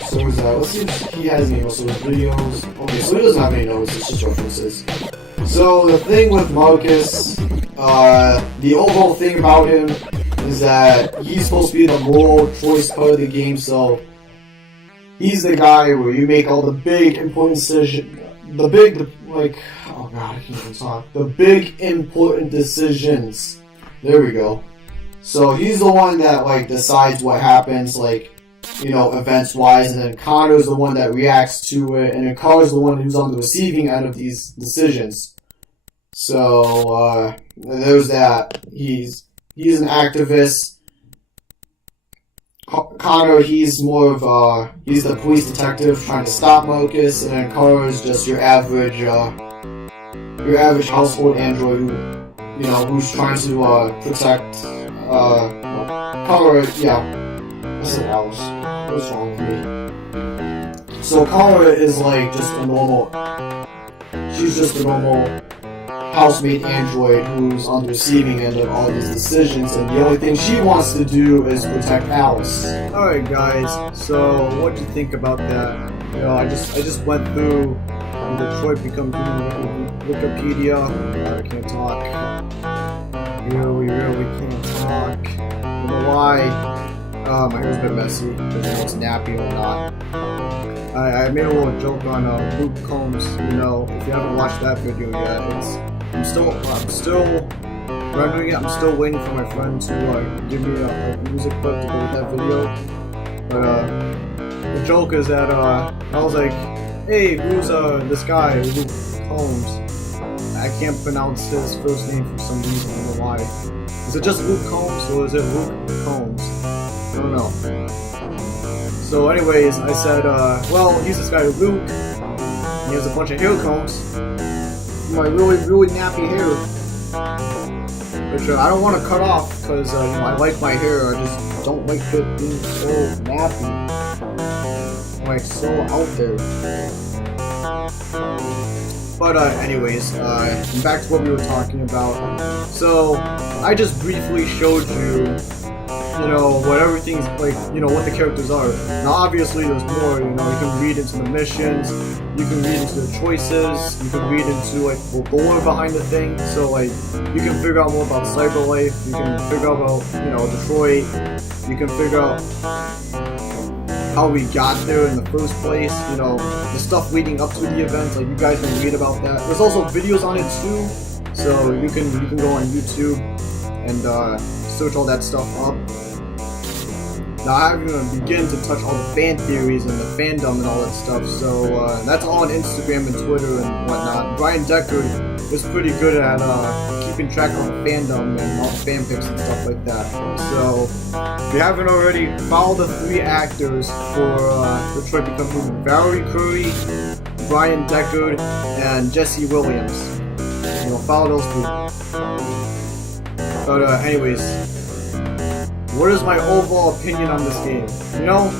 So is let's see if he has any notes, so his videos, okay, so he doesn't have any notes, it's just references. So the thing with Marcus, the overall thing about him is that he's supposed to be the moral choice part of the game, so he's the guy where you make all the big important decisions, the big important decisions. There we go. So he's the one that like decides what happens, like, you know, events wise, and then Connor's the one that reacts to it, and then Connor's the one who's on the receiving end of these decisions. So there's that. He's an activist. Connor, he's more of he's the police detective trying to stop Marcus, and then Connor is just your average household android who, you know, who's trying to protect Connor. Yeah, I said Alice. What's wrong with me? So Connor is like just a normal. She's just a normal housemate android who's on the receiving end of all these decisions, and the only thing she wants to do is protect Alice. Alright guys, so what'd you think about that? You know, I just went through Detroit Become Human Wikipedia. I can't talk. Really can't talk. I don't know why. My hair's a bit messy, because it's nappy or not. I made a little joke on Luke Combs. You know, if you haven't watched that video yet, I'm still rendering it. I'm still waiting for my friend to give me a music clip to go with that video. But the joke is that I was like, hey, who's this guy, Luke Combs? I can't pronounce his first name for some reason. I don't know why. Is it just Luke Combs or is it Luke Combs? I don't know. So anyways, I said, well, he's this guy Luke. He has a bunch of hair combs. My really nappy hair, which I don't want to cut off because you know, I like my hair. I just don't like it being so nappy, like so out there. But anyways, back to what we were talking about. So I just briefly showed you, you know, what everything's like, you know, what the characters are. Now obviously there's more, you know, you can read into the missions, you can read into the choices, you can read into like the lore behind the thing, so like, you can figure out more about Cyberlife, you can figure out about, you know, Detroit, you can figure out how we got there in the first place, you know, the stuff leading up to the events, like you guys can read about that. There's also videos on it too, so you can go on YouTube and search all that stuff up. Now I haven't even begin to touch all the fan theories and the fandom and all that stuff, so that's all on Instagram and Twitter and whatnot. Brian Deckard is pretty good at keeping track of the fandom and all the fanfics and stuff like that. So if you haven't already, follow the 3 actors for Detroit Become Human: Valerie Curry, Brian Deckard, and Jesse Williams. You know, follow those 3. But anyways, what is my overall opinion on this game? You know,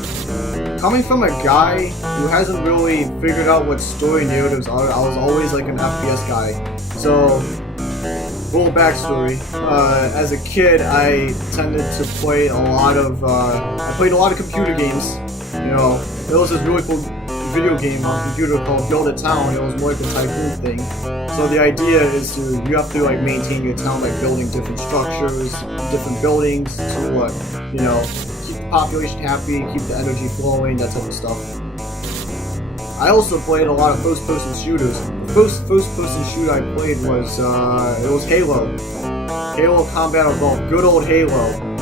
coming from a guy who hasn't really figured out what story narratives are, I was always like an FPS guy. So, little backstory. As a kid, I tended to play a lot of, I played a lot of computer games. You know, there was this really cool video game on computer called Build a Town. It was more like a tycoon thing. So the idea is you have to like maintain your town by building different structures, different buildings to you know, keep the population happy, keep the energy flowing, that type of stuff. I also played a lot of first-person shooters. The first-person shooter I played was it was Halo. Halo Combat Evolved, good old Halo.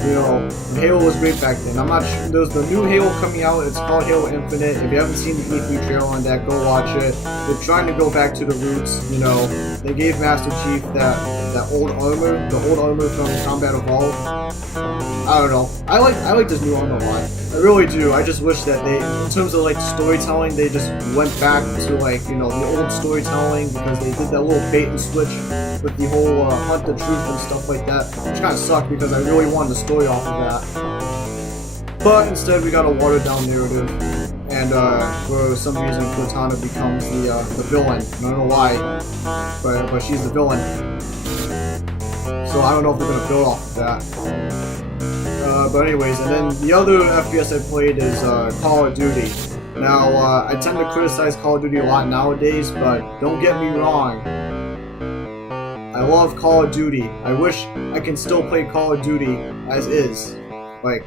You know, Halo was great back then. I'm not sure. There's the new Halo coming out. It's called Halo Infinite. If you haven't seen the E3 trailer on that, go watch it. They're trying to go back to the roots. You know, they gave Master Chief that old armor, the old armor from Combat Evolved. I don't know. I like this new armor a lot. I really do. I just wish that they, in terms of like storytelling, they just went back to like, you know, the old storytelling, because they did that little bait and switch with the whole hunt the truth and stuff like that, which kind of sucked because I really wanted the story off of that. But instead we got a watered down narrative, and for some reason Cortana becomes the villain. I don't know why, but she's the villain. So I don't know if they're gonna build off of that. But anyways, and then the other FPS I played is Call of Duty. Now, I tend to criticize Call of Duty a lot nowadays, but don't get me wrong. I love Call of Duty. I wish I can still play Call of Duty as is. Like,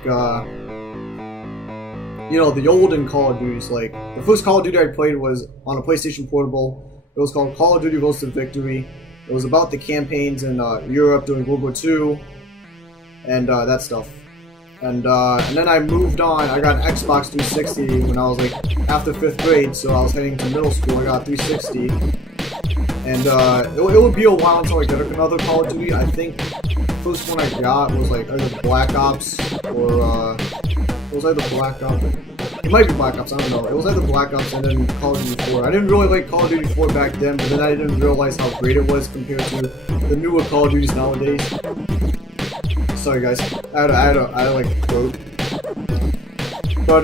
you know, the olden Call of Duties. Like, the first Call of Duty I played was on a PlayStation Portable. It was called Call of Duty Road to Victory. It was about the campaigns in Europe during World War II and that stuff. And then I moved on. I got an Xbox 360 when I was like after 5th grade, so I was heading to middle school. I got a 360, and it would be a while until I get another Call of Duty. I think the first one I got was like either Black Ops or it was either Black Ops. It might be Black Ops. I don't know. It was either Black Ops and then Call of Duty 4. I didn't really like Call of Duty 4 back then, but then I didn't realize how great it was compared to the newer Call of Duties nowadays. Sorry guys, I had like quote. But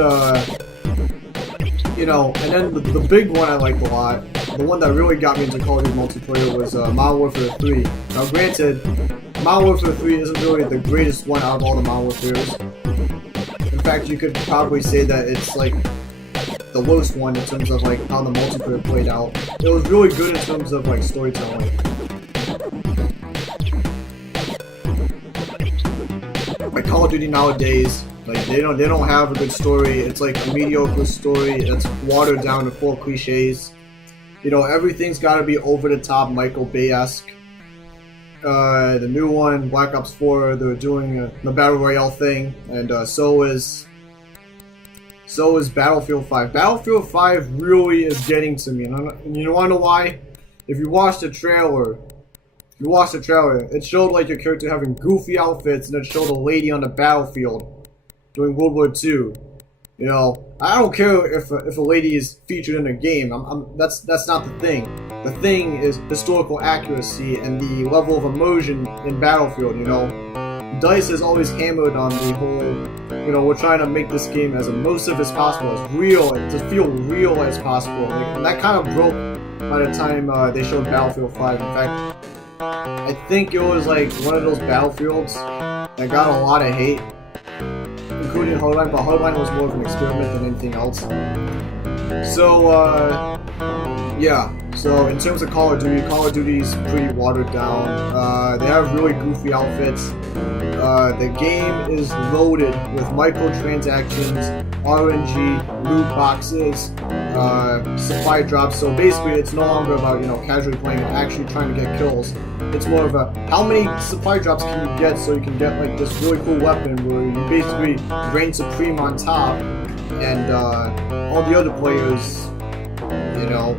you know, and then the big one I liked a lot, the one that really got me into Call of Duty multiplayer was Modern Warfare 3. Now granted, Modern Warfare 3 isn't really the greatest one out of all the Modern Warfares. In fact, you could probably say that it's like the worst one in terms of like how the multiplayer played out. It was really good in terms of like storytelling. Like Call of Duty nowadays, like they don't have a good story. It's like a mediocre story that's watered down to full of cliches. You know, everything's got to be over the top, Michael Bay-esque. The new one, Black Ops 4, they're doing the Battle Royale thing, and so is Battlefield 5. Battlefield 5 really is getting to me, and you wanna know why? If you watch the trailer, it showed like your character having goofy outfits, and it showed a lady on the battlefield during World War II. You know, I don't care if a lady is featured in a game. That's not the thing. The thing is historical accuracy and the level of immersion in Battlefield. You know, DICE has always hammered on the whole, you know, we're trying to make this game as immersive as possible, as real, to feel real as possible. Like, and that kind of broke by the time they showed Battlefield 5. In fact, I think it was like one of those Battlefields that got a lot of hate, including Hardline, but Hardline was more of an experiment than anything else. So, yeah. So, in terms of Call of Duty is pretty watered down. They have really goofy outfits. The game is loaded with microtransactions, RNG, loot boxes, supply drops. So basically, it's no longer about, you know, casually playing or actually trying to get kills. It's more of a, how many supply drops can you get so you can get like this really cool weapon where you basically reign supreme on top, and all the other players, you know,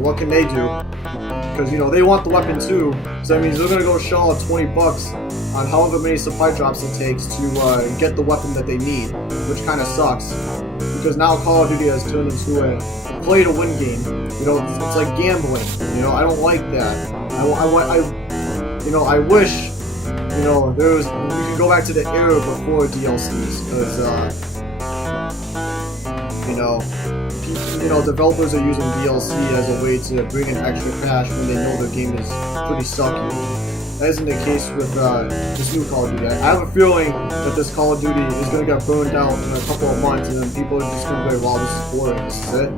what can they do? Because, you know, they want the weapon too, so that means they're gonna go shell out 20 bucks on however many supply drops it takes to get the weapon that they need, which kind of sucks. Because now Call of Duty has turned into a play-to-win game. You know, it's like gambling. You know, I don't like that. I wish, you know, we could go back to the era before DLCs, because, you know, developers are using DLC as a way to bring in extra cash when they know their game is pretty sucky. That isn't the case with this new Call of Duty. I have a feeling that this Call of Duty is going to get burned out in a couple of months, and then people are just going to go, wow, this is boring, this is it.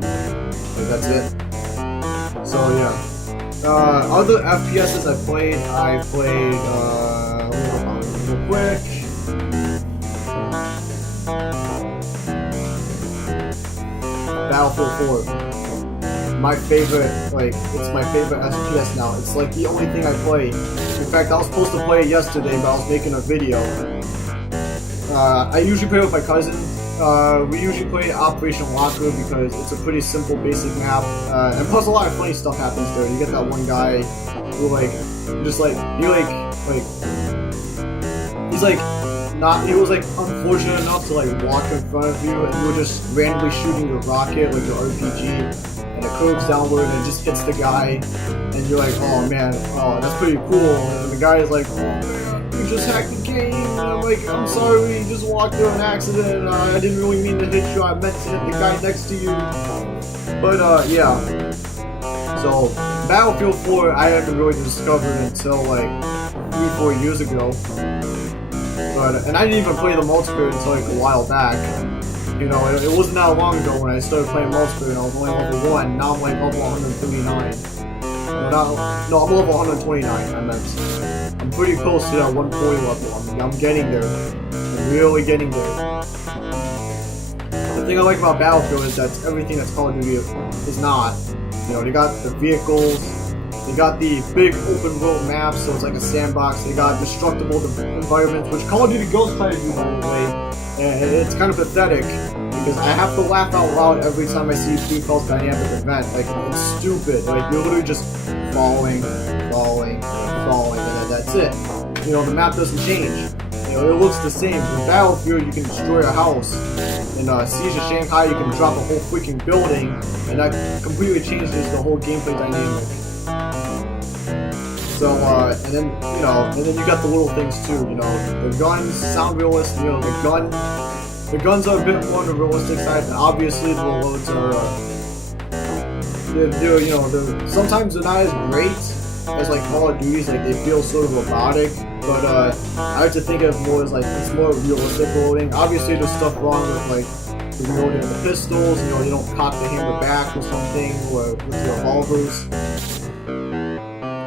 Like, that's it. So, yeah. Other FPSs I played, real quick. Battlefield 4. My favorite, like, it's my favorite FPS now. It's like the only thing I play. In fact, I was supposed to play it yesterday, but I was making a video. I usually play with my cousin. We usually play Operation Locker because it's a pretty simple, basic map. And plus a lot of funny stuff happens there. You get that one guy who, like, just like, he was like unfortunate enough to like walk in front of you, and you were just randomly shooting your rocket, like your RPG, and it curves downward and it just hits the guy, and you're like, oh man, oh that's pretty cool. And the guy is like, oh man, you just hacked the game. And I'm like, I'm sorry, you just walked through an accident. I didn't really mean to hit you. I meant to hit the guy next to you. But yeah. So Battlefield 4, I haven't really discovered until like 3-4 years ago. And I didn't even play the multiplayer until like a while back. You know, it wasn't that long ago when I started playing multiplayer and I was only level 1. Now I'm like level 139. No, I'm level 129, I meant. I'm pretty close to that 140 level. I'm getting there. I'm really getting there. The thing I like about Battlefield is that everything that's Call of Duty is not. You know, they got the vehicles, they got the big open world maps, so it's like a sandbox. They got destructible environments, which Call of Duty Ghost try to do by the way, and it's kind of pathetic because I have to laugh out loud every time I see Free Fall's dynamic event. Like, it's stupid. Like, you're literally just falling, and then that's it. You know, the map doesn't change. You know, it looks the same. In Battlefield, you can destroy a house. In Siege of Shanghai, you can drop a whole freaking building, and that completely changes the whole gameplay dynamic. So, and then you got the little things too, you know, the guns sound realistic, you know, the guns are a bit more on the realistic side, and obviously the reloads are, sometimes they're not as great as like Call of Duty's, like they feel sort of robotic, but I like to think of it more as like, it's more realistic reloading. Obviously there's stuff wrong with like the reloading of the pistols, you know, you don't cock the hammer back or something, or with the revolvers.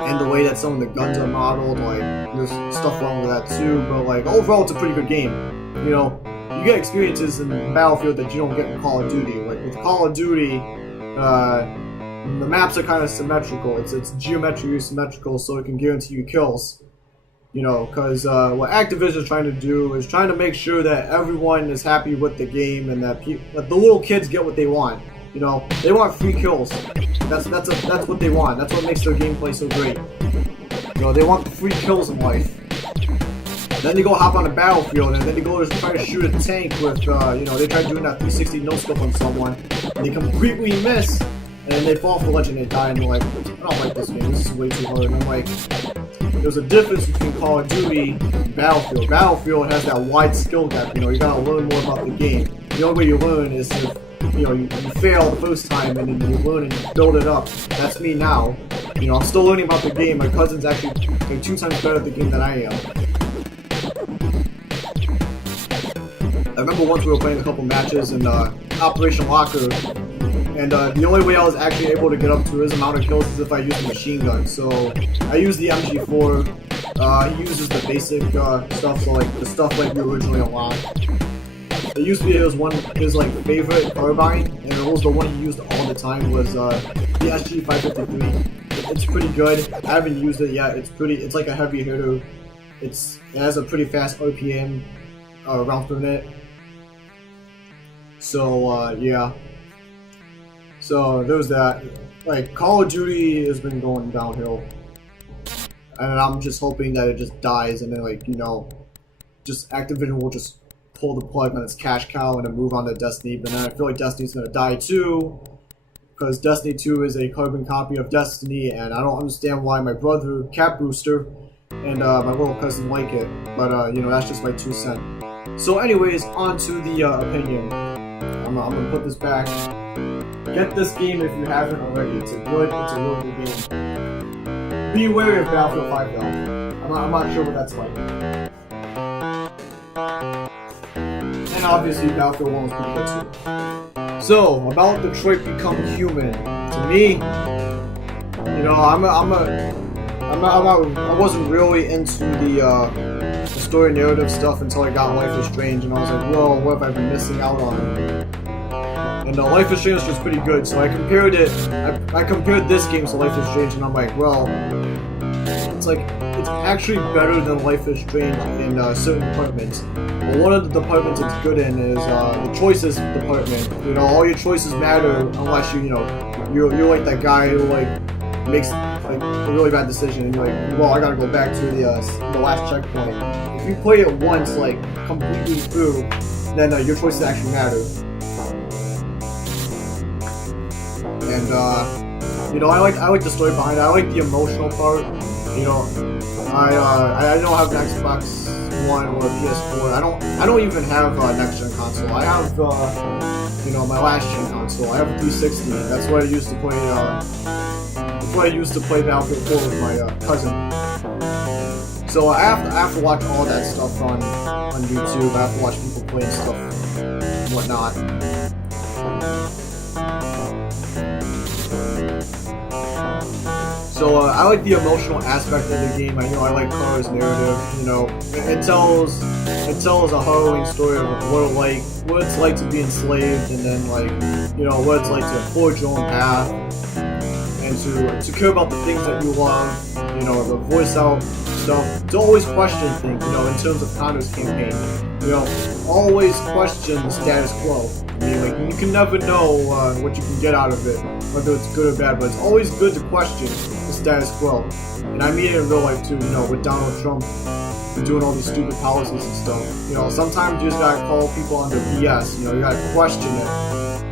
And the way that some of the guns are modeled, like, there's stuff wrong with that too, but like, overall it's a pretty good game. You know, you get experiences in Battlefield that you don't get in Call of Duty. Like, with Call of Duty, the maps are kind of symmetrical. It's geometrically symmetrical, so it can guarantee you kills. You know, because what Activision is trying to do is trying to make sure that everyone is happy with the game and that the little kids get what they want. You know, they want free kills. That's what they want. That's what makes their gameplay so great. You know, they want the free kills in life. Then they go hop on a battlefield, and then they go try to shoot a tank with, you know, they try doing that 360 no-scope on someone, and they completely miss, and then they fall off the ledge and they die, and they're like, I don't like this game, this is way too hard. And I'm like, there's a difference between Call of Duty and Battlefield. Battlefield has that wide skill gap, you know, you gotta learn more about the game. The only way you learn is if, you know, you fail the first time and then you learn and you build it up. That's me now. You know, I'm still learning about the game. My cousin's actually like 2 times better at the game than I am. I remember once we were playing a couple matches in Operation Locker, and the only way I was actually able to get up to his amount of kills is if I used a machine gun. So I used the MG4. He uses the basic stuff, so like the stuff like you originally unlocked. It used to be his like favorite carbine, and it was the one he used all the time was the SG-553. It's pretty good. I haven't used it yet. It's like a heavy hitter. It has a pretty fast RPM round per minute. So yeah. So there's that. Like, Call of Duty has been going downhill, and I'm just hoping that it just dies, and then, like, you know, just Activision will just pull the plug on its cash cow and then move on to Destiny. But then I feel like Destiny's gonna die too, because Destiny 2 is a carbon copy of Destiny, and I don't understand why my brother, Cat Booster, and my little cousin like it. But you know, that's just my 2 cents. So anyways, on to the opinion. I'm gonna put this back. Get this game if you haven't already. It's a real good game. Be wary of Battlefield 5 though. I'm not sure what that's like. And obviously Battlefield 1 was pretty good too. So, about Detroit Become Human. To me, you know, I wasn't really into the story narrative stuff until I got Life is Strange, and I was like, whoa, what have I been missing out on? And Life is Strange was pretty good, so I compared it. I compared this game to Life is Strange, and I'm like, well, it's actually better than Life is Strange in certain departments. But one of the departments it's good in is the choices department. You know, all your choices matter unless you're like that guy who like makes like a really bad decision, and you're like, well, I gotta go back to the last checkpoint. If you play it once, like completely through, then your choices actually matter. And I like the story behind it. I like the emotional part. You know, I don't have an Xbox One or a PS4. I don't even have a next gen console. I have my last gen console. I have a 360. That's what I used to play. That's what I used to play Battlefield 4 with my cousin. So I have to watch all that stuff on YouTube. I have to watch people playing stuff and whatnot. So I like the emotional aspect of the game. I like Kara's narrative. You know, it tells a harrowing story of what it's like to be enslaved, and then what it's like to forge your own path, and to care about the things that you love. You know, the voice out stuff. To always question things. You know, in terms of Connor's campaign. You know, always question the status quo. I mean, you can never know what you can get out of it, whether it's good or bad, but it's always good to question the status quo. And I mean it in real life too, you know, with Donald Trump and doing all these stupid policies and stuff. You know, sometimes you just gotta call people on their BS, you know, you gotta question it.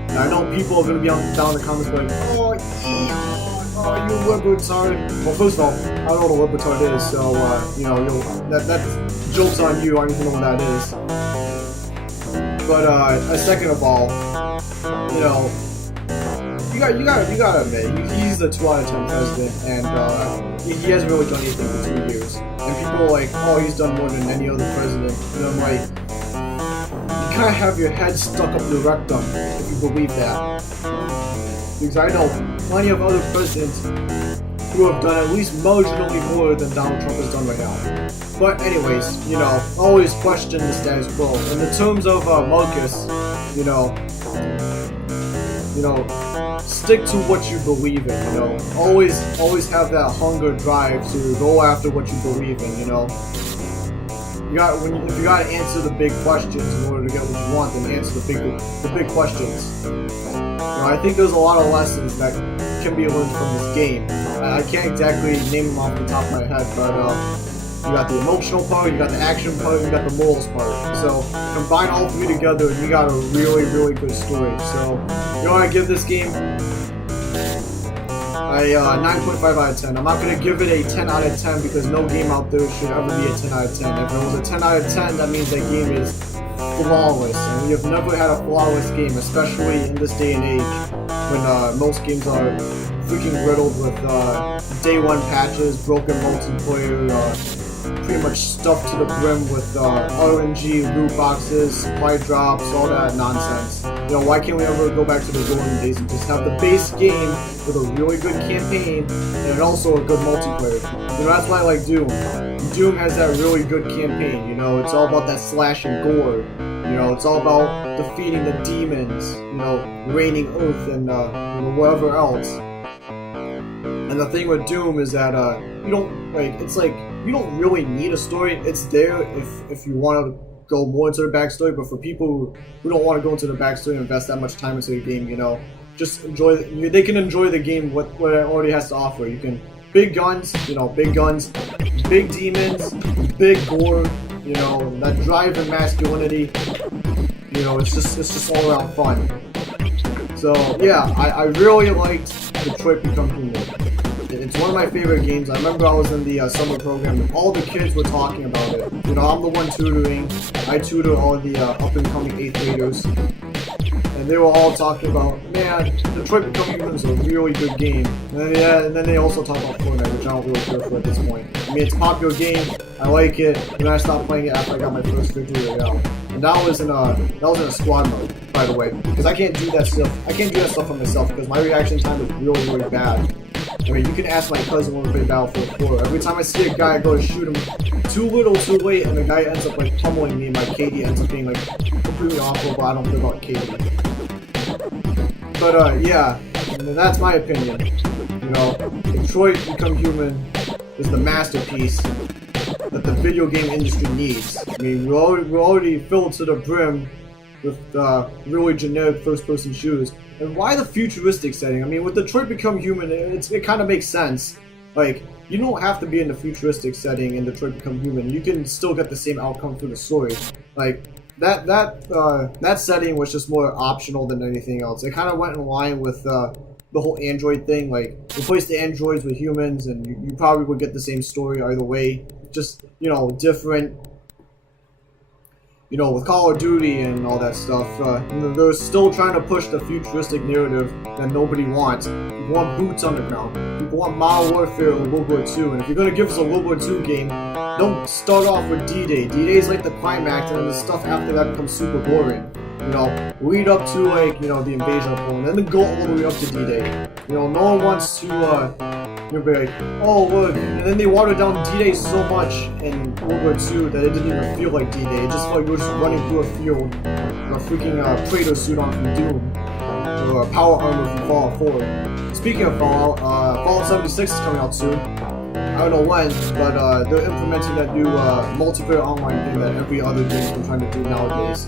And I know people are gonna be down in the comments going, oh, yeah, you libtard. Well, first of all, I don't know what libtard is, so, that joke's on you, I don't even know what that is. But second of all, you know, you gotta admit, he's a 2 out of 10 president, and he hasn't really done anything for 2 years. And people are like, oh, he's done more than any other president. And I'm like, you kind of have your head stuck up your rectum if you believe that. Because I know plenty of other presidents who have done at least marginally more than Donald Trump has done right now. But anyways, you know, always question the status quo. In the terms of Marcus, you know, stick to what you believe in. You know, always have that hunger, drive to go after what you believe in. You know, if you gotta answer the big questions in order to get what you want, then answer the big questions. You know, I think there's a lot of lessons that can be learned from this game. I can't exactly name them off the top of my head, but you got the emotional part, you got the action part, you got the morals part. So combine all three together and you got a really, really good story. So, you know, I give this game a 9.5 out of 10. I'm not going to give it a 10 out of 10 because no game out there should ever be a 10 out of 10. If it was a 10 out of 10, that means that game is flawless. And we have never had a flawless game, especially in this day and age when most games are freaking riddled with day one patches, broken multiplayer, pretty much stuffed to the brim with RNG, loot boxes, supply drops, all that nonsense. You know, why can't we ever go back to the golden days and just have the base game with a really good campaign and also a good multiplayer? You know, that's why I like Doom. Doom has that really good campaign, you know, it's all about that slash and gore. You know, it's all about defeating the demons, you know, raining earth and whatever else. And the thing with Doom is that you don't really need a story. It's there if you want to go more into the backstory, but for people who don't want to go into the backstory and invest that much time into the game, you know, just enjoy. They can enjoy the game what it already has to offer. You can big guns, big demons, big gore, you know, that drive and masculinity. You know, it's just all around fun. So yeah, I really liked Detroit Become Human. It's one of my favorite games. I remember I was in the summer program and all the kids were talking about it. You know, I'm the one tutoring. I tutor all the up-and-coming 8th graders. And they were all talking about, man, Detroit Become Human is a really good game. And then they also talk about Fortnite, which I don't really care for at this point. I mean, it's a popular game. I like it. And then I stopped playing it after I got my first victory royale. And that was in a squad mode, by the way, because I can't do that stuff. I can't do that stuff for myself because my reaction time is really, really bad. I mean, you can ask my cousin when we play Battlefield 4. Every time I see a guy, I go to shoot him too little, too late, and the guy ends up like pummeling me, and my KD ends up being like completely awful. But I don't care about KD. But yeah, that's my opinion. You know, Detroit Become Human is the masterpiece that the video game industry needs. I mean, we're already filled to the brim with really generic first-person shooters. And why the futuristic setting? I mean, with Detroit Become Human, it kind of makes sense. Like, you don't have to be in the futuristic setting in Detroit Become Human. You can still get the same outcome for the story. Like, that setting was just more optional than anything else. It kind of went in line with the whole android thing. Like, replace the androids with humans, and you probably would get the same story either way. Just, you know, different. You know, with Call of Duty and all that stuff, they're still trying to push the futuristic narrative that nobody wants. People want boots on the ground. People want Modern Warfare or World War II. And if you're gonna give us a World War II game, don't start off with D-Day. D-Day is like the climax, and then the stuff after that becomes super boring. You know, lead up to, like, you know, the invasion of Poland, and then go all the way up to D-Day. You know, no one wants to, you'll be like, oh look, and then they watered down D-Day so much in World War II that it didn't even feel like D-Day. It just felt like you were just running through a field with a freaking Predator suit on from Doom, or power armor from Fallout 4. Speaking of Fallout, Fallout 76 is coming out soon. I don't know when, but they're implementing that new multiplayer online thing that every other game's been trying to do nowadays.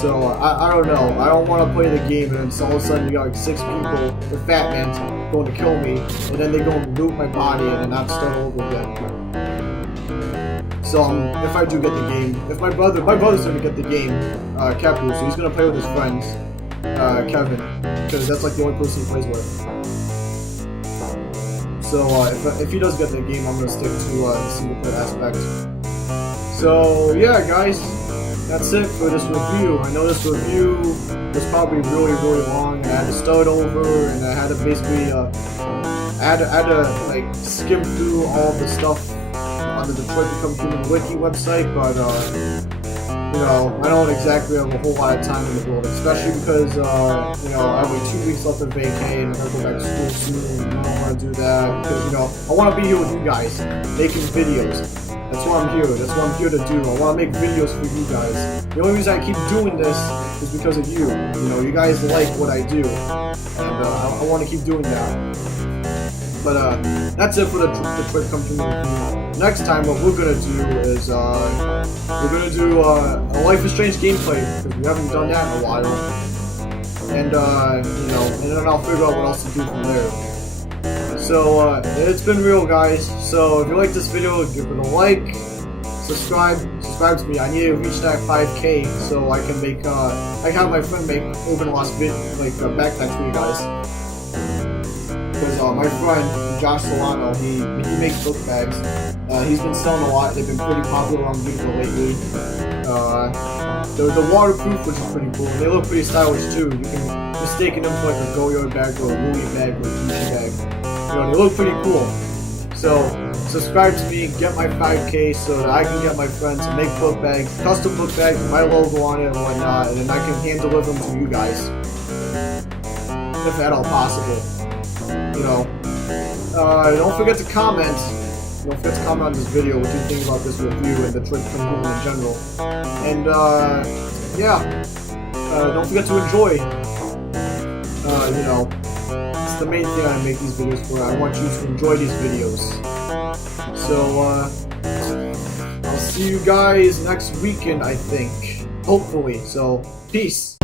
So I don't know. I don't want to play the game and then all of a sudden you got like 6 people with Fat Man going to kill me, and then they go and loot my body and then I have to start over again. So if I do get the game, if my brother's gonna get the game, Capu, so he's gonna play with his friends, Kevin, because that's like the only person he plays with. So if he does get the game, I'm gonna stick to the single player aspect. So yeah, guys, that's it for this review. I know this review was probably really long, and I had to start over, and I had to basically I had to like skim through all the stuff on the Detroit Become Human wiki website, but you know, I don't exactly have a whole lot of time in the world, especially because you know, I have like 2 weeks left of vacay and I'm gonna go back to school soon, and I don't want to do that because, you know, I want to be here with you guys making videos. That's why I'm here. That's what I'm here to do. I want to make videos for you guys. The only reason I keep doing this is because of you. You know, you guys like what I do, and I want to keep doing that. But that's it for the Detroit Become Human. Next time, what we're gonna do is we're gonna do a Life is Strange gameplay, because we haven't done that in a while. And you know, and then I'll figure out what else to do from there. So it's been real, guys. So if you like this video, give it a like, subscribe to me. I need to reach that 5K so I can make I can have my friend make Urban Lost backpacks for you guys. Because my friend Josh Solano, he makes book bags. He's been selling a lot. They've been pretty popular on Google lately. The waterproof, which is pretty cool. They look pretty stylish too. You can mistake them for like a Goyard bag or a Louis bag or a Gucci bag. You know, they look pretty cool. So subscribe to me, get my 5K so that I can get my friends to make book bags, custom book bags with my logo on it and whatnot, and then I can hand deliver them to you guys, if at all possible. You know, don't forget to comment. Don't forget to comment on this video what you think about this review and Detroit Become Human in general. And yeah, don't forget to enjoy. You know, it's the main thing I make these videos for. I want you to enjoy these videos. So I'll see you guys next weekend, I think. Hopefully. So peace.